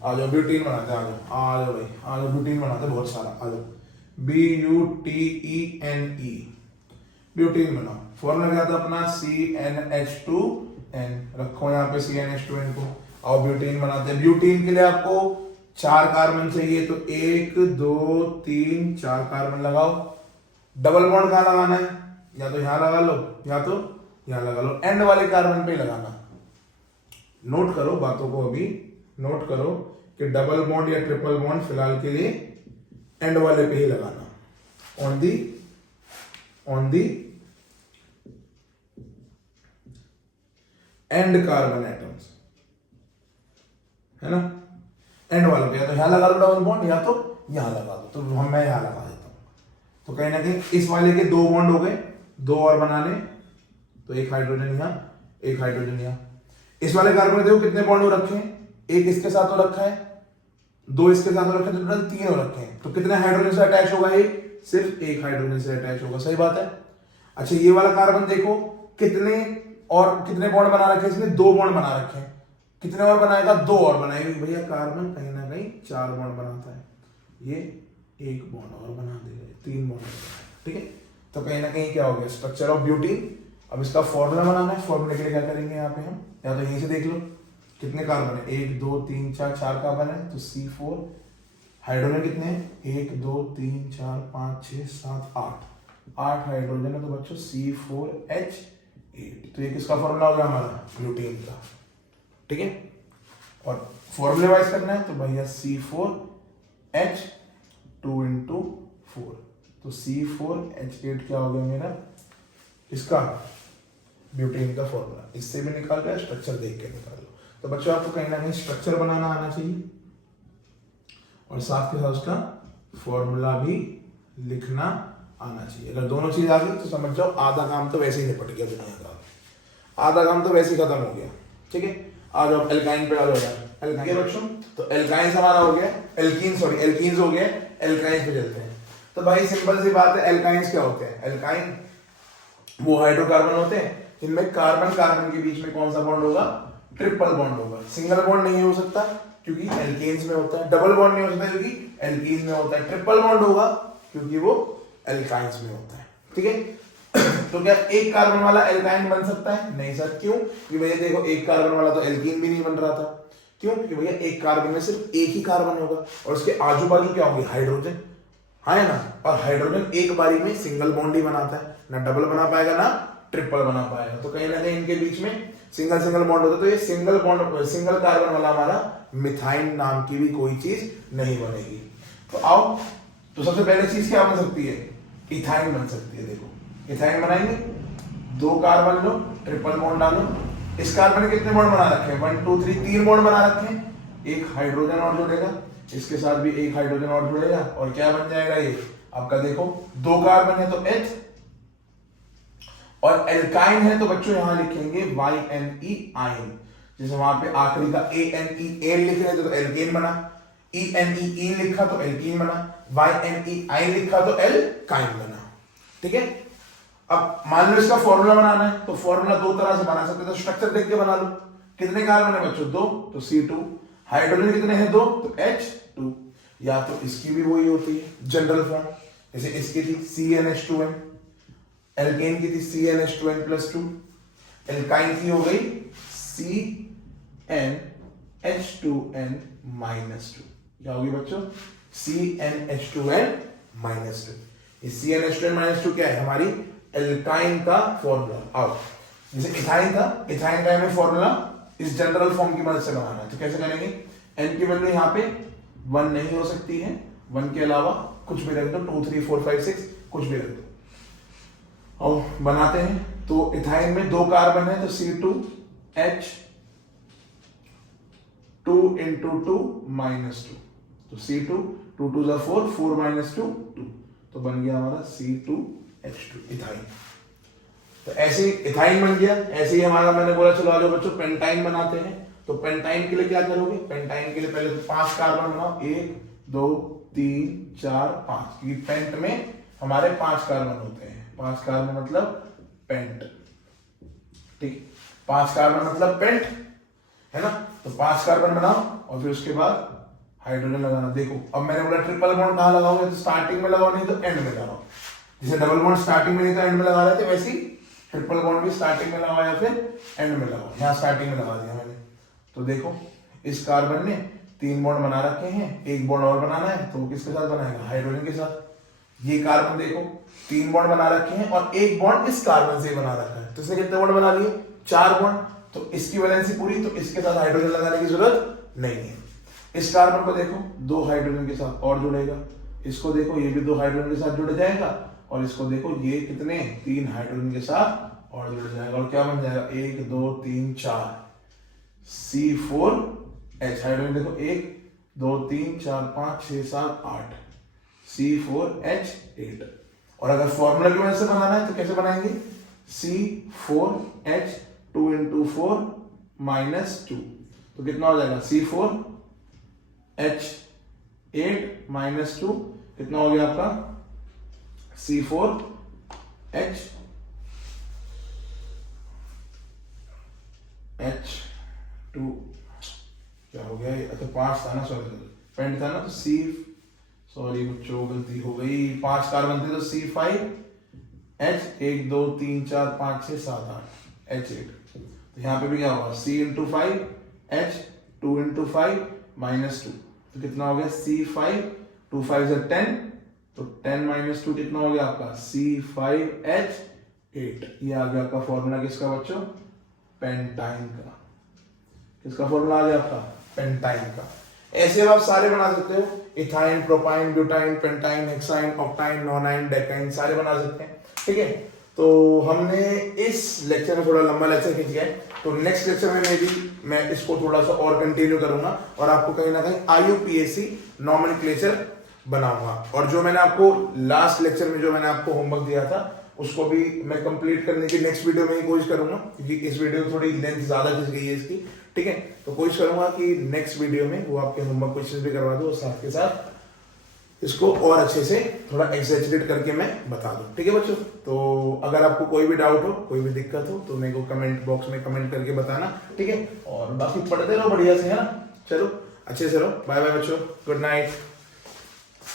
आ जाओ ब्यूटीन बनाते हैं, आ जाओ भाई, आ जाओ ब्यूटीन बनाते हैं, बहुत सारा, आ जाओ। BUTENE, ब्यूटीन बनाओ। फॉर्मूला क्या था अपना? CnH2n। रखो यहाँ पे CnH2n को, और ब्यूटीन बनाते हैं। ब्यूटीन के लिए आपको 4 कार्बन चाहिए, तो 1 2 3 4 कार्बन लगाओ। डबल बॉन्ड कहाँ लगाना है? या तो यहां लगा लो, या तो यहां लगा लो, एंड वाले कार्बन पे लगाना। नोट करो बातों को, अभी नोट करो कि डबल बॉन्ड या ट्रिपल बॉन्ड फिलहाल के लिए एंड वाले पे ही लगाना, on the and carbon atoms, है ना। एंड वाले पे, या तो यहां लगा लो डबल बॉन्ड, या तो यहां लगा दो। तो मैं यहां लगा देता हूं, तो कहीं ना कहीं इस वाले के 2 बॉन्ड हो गए, 2 और बना ले, तो एक हाइड्रोजन यहां, एक हाइड्रोजन यहाँ। इस वाले कार्बन में देखो कितने बॉन्ड हो रखे हैं, एक इसके साथ हो रखा है, दो इसके साथ हो रखे हैं, तो टोटल 3 हो रखे हैं। तो कितने हाइड्रोजन से अटैच होगा ये, सिर्फ एक हाइड्रोजन से अटैच होगा, सही बात है। अच्छा ये वाला कार्बन देखो कितने और कितने बॉन्ड बना रखे हैं, इसने 2 बॉन्ड बना रखे हैं, कितने और बनाएगा, 2 और बनाएगा। भैया कार्बन कहीं ना कहीं 4 बॉन्ड बनाता है, ये 1 बॉन्ड और बना देगा, 3 बॉन्ड, ठीक है। तो कहीं ना कहीं क्या हो गया, स्ट्रक्चर ऑफ ब्यूटीन। अब इसका फॉर्मूला बनाना है, फॉर्मूले के लिए क्या करेंगे यहाँ पे हम, या तो यहीं से देख लो कितने कार्बन है, 1 2 3 4 4 कार्बन है, तो C4। हाइड्रोजन कितने हैं, 1 2 3 4 5 6 7 8 हाइड्रोजन है, तो बच्चों C4H8। तो ये किसका फॉर्मूला होगा हमारा, ब्यूटीन का, ठीक है। और फॉर्मूले वाइज करना है तो भैया C4H 2 × 4, तो C4H8 क्या हो गया मेरा, इसका ब्यूटेन का फॉर्मूला। इससे भी निकाल गया, स्ट्रक्चर देख के निकाल लो। तो बच्चों आपको कहीं ना कहीं स्ट्रक्चर बनाना आना चाहिए और साथ के साथ उसका फॉर्मूला भी लिखना आना चाहिए। अगर दोनों चीज आ गई तो समझ जाओ आधा काम तो वैसे ही निपट गया दुनिया का, आधा काम तो वैसे ही खत्म हो गया, ठीक है। आ जाओ एल्काइन पे आ जाओ यार, एल्काइन बच्चों, तो एल्काइंस हमारा हो गया, एल्कीन्स हो गया, एल्काइंस पे चलते हैं। तो भाई सिंपल सी बात है, एल्काइंस क्या होते हैं, एल्काइन वो हाइड्रोकार्बन होते हैं जिनमें कार्बन कार्बन के बीच में कौन सा बॉन्ड होगा, ट्रिपल बॉन्ड होगा। सिंगल बॉन्ड नहीं हो सकता क्योंकि एल्केन्स में होता है, डबल बॉन्ड नहीं हो सकता क्योंकि एल्कीन्स में होता है, ट्रिपल बॉन्ड होगा क्योंकि वो एल्काइंस में होता है, ठीक है। तो क्या एक कार्बन वाला एल्काइन बन सकता है, नहीं सर, क्यों, कि भैया देखो एक कार्बन वाला तो एल्कीन भी नहीं बन रहा था, क्यों, कि भैया एक कार्बन में सिर्फ एक ही कार्बन होगा और उसके आजू बाजू क्या होगी, हाइड्रोजन, हाँ है ना। और हाइड्रोजन एक बारी में सिंगल बॉन्ड ही बनाता है, ना डबल बना पाएगा ना ट्रिपल बना पाएगा। तो कहीं ना कहीं इनके बीच में सिंगल बॉन्ड होता है, तो ये सिंगल कार्बन वाला हमारा मिथाइन नाम की भी कोई चीज नहीं बनेगी। तो आओ, तो सबसे पहले चीज क्या बन सकती है, इथाइन बन सकती है। देखो इथाइन बनाएंगे, 2 कार्बन लो, ट्रिपल बॉन्ड डालो। इस कार्बन के कितने बॉन्ड बना रखे हैं, 1 2 3 3 बॉन्ड बना रखे हैं, एक हाइड्रोजन और जुड़ेगा, इसके साथ भी एक हाइड्रोजन और जुड़ेगा और क्या बन जाएगा ये आपका, देखो 2 कार्बन है तो H, और एल्काइन है तो बच्चों यहां लिखेंगे YNE आइन। जैसे वहां पे आखिरी का ANE एन लिख रहे थे तो एल्केन बना, ENE लिखा तो एल्कीन बना, YNE आइन लिखा तो एल्काइन बना, ठीक है। अब मान लो इसका फॉर्मूला बनाना है तो फॉर्मूला 2 तरह से बना सकते हैं, तो स्ट्रक्चर देख के बना लो। कितने कार्बन है बच्चों, 2, तो C2। हाइड्रोजन कितने हैं, 2, तो H2। या तो इसकी भी वही होती है जनरल फॉर्म, जैसे इसकी थी CnH2n, एल्केन की थी CnH2n+2, एल्काइन की हो गई CnH2n-2। क्या होगी बच्चों, CnH2n-2। ये CnH2n-2 क्या है, हमारी एल्काइन का फॉर्मूला। आओ, जैसे इथाइन था, इथाइन का हमें फॉर्मूला इस जनरल फॉर्म की मदद से बनाना है, तो कैसे करेंगे, n की वैल्यू यहाँ पे 1 नहीं हो सकती है, 1 के अलावा कुछ भी रख दो, 2 3 4 5 6 कुछ भी रख दो। और बनाते हैं, तो इथाइन में 2 कार्बन है तो C2H 2 × 2 -2, तो C2 2 2 4 4 -2 2, तो बन गया हमारा C2H2 इथाइन। तो ऐसे इथाइन बन गया। ऐसे ही हमारा मैंने बोला चलो आज बच्चों पेंटाइन बनाते हैं। तो पेंटाइन के लिए क्या करोगे, पेंटाइन के लिए पहले तो 5 कार्बन बनाओ, 1 2 3 4 5, क्योंकि पेंट में हमारे 5 कार्बन होते हैं। 5 कार्बन मतलब पेंट, ठीक, 5 कार्बन मतलब पेंट है ना। तो 5 कार्बन बनाओ और फिर उसके बाद हाइड्रोजन लगाना। देखो अब मैंने बोला ट्रिपल बॉन्ड कहां लगाओगे, तो स्टार्टिंग में लगाओ, नहीं तो एंड में लगाओ। जैसे डबल बॉन्ड स्टार्टिंग में नहीं तो एंड में लगा रहे थे, वैसे ही ट्रिपल बॉन्ड भी स्टार्टिंग में लगाओ या फिर एंड में लगाओ। यहाँ स्टार्टिंग में लगा दिया मैंने। तो देखो इस कार्बन ने 3 बॉन्ड बना रखे हैं, 1 बॉन्ड और बनाना है, तो किसके साथ बनाएगा, हाइड्रोजन के साथ। ये कार्बन देखो 3 बॉन्ड बना रखे हैं और 1 बॉन्ड इस कार्बन से बना रखा है, तो इसने कितने बॉन्ड बना लिए, 4 बॉन्ड। तो इसकी वैलेंसी पूरी, तो इसके साथ हाइड्रोजन लगाने की जरूरत नहीं है। इस कार्बन को देखो 2 हाइड्रोजन के साथ और जुड़ेगा, इसको देखो ये भी 2 हाइड्रोजन के साथ जुड़ जाएगा, और इसको देखो ये कितने 3 हाइड्रोजन के साथ और जुड़ जाएगा, और क्या बन जाएगा 1 2 3 4 C4H। हाइड्रोजन देखो 1 2 3 4 5 6 7 8 C4H8। और अगर फॉर्मूला की वजह से बनाना है तो कैसे बनाएंगे, C4H 2 इंटू 4 माइनस 2, तो कितना हो जाएगा C4H8 माइनस 2, कितना हो गया आपका C4H2, क्या हो गया ये, अच्छा 5 था ना, सॉरी पेंट था ना, तो सॉरी बच्चों गलती हो गई, 5 कार्बन थे तो C5H 1 2 3 4 5 6 7 8 H8, तो यहाँ पे भी क्या होगा C into 5H 2 into 5 minus 2, तो कितना हो गया C5 2 5 से 10, तो 10 माइनस 2 कितना हो गया आपका C5H8। ये आ गया आपका फॉर्मूला किसका बच्चों, पेंटाइन का। किसका फॉर्मूला आ गया आपका, पेंटाइन का। ऐसे आप सारे बना सकते हो, ethyne, propyne, butyne, pentyne, hexyne, octyne, nonyne, decyne, सारे बना सकते हैं, ठीक है। तो हमने इस लेक्चर में थोड़ा लंबा लेक्चर खींच गया है, तो नेक्स्ट लेक्चर में मैं इसको थोड़ा सा और कंटिन्यू करूंगा और आपको कहीं ना कहीं IUPAC नॉमेनक्लेचर बनाऊंगा। और जो मैंने आपको लास्ट लेक्चर में जो मैंने आपको होमवर्क दिया था उसको भी मैं कंप्लीट करने की नेक्स्ट वीडियो में ही कोशिश करूंगा, क्योंकि इस वीडियो में थोड़ी लेंथ ज्यादा खिंच गई है इसकी, ठीक है। तो कोशिश करूंगा कि नेक्स्ट वीडियो में वो आपके होमवर्क क्वेश्चन भी करवा दूं और साथ के साथ इसको और अच्छे से थोड़ा एक्सैचुरेट करके मैं बता दूं, ठीक है बच्चों। तो अगर आपको कोई भी डाउट हो, कोई भी दिक्कत हो, तो मेरे को कमेंट बॉक्स में कमेंट करके बताना, ठीक है। और बाकी पढ़ते रहो बढ़िया से, है ना। चलो अच्छे से रहो, बाय बाय बच्चों, गुड नाइट।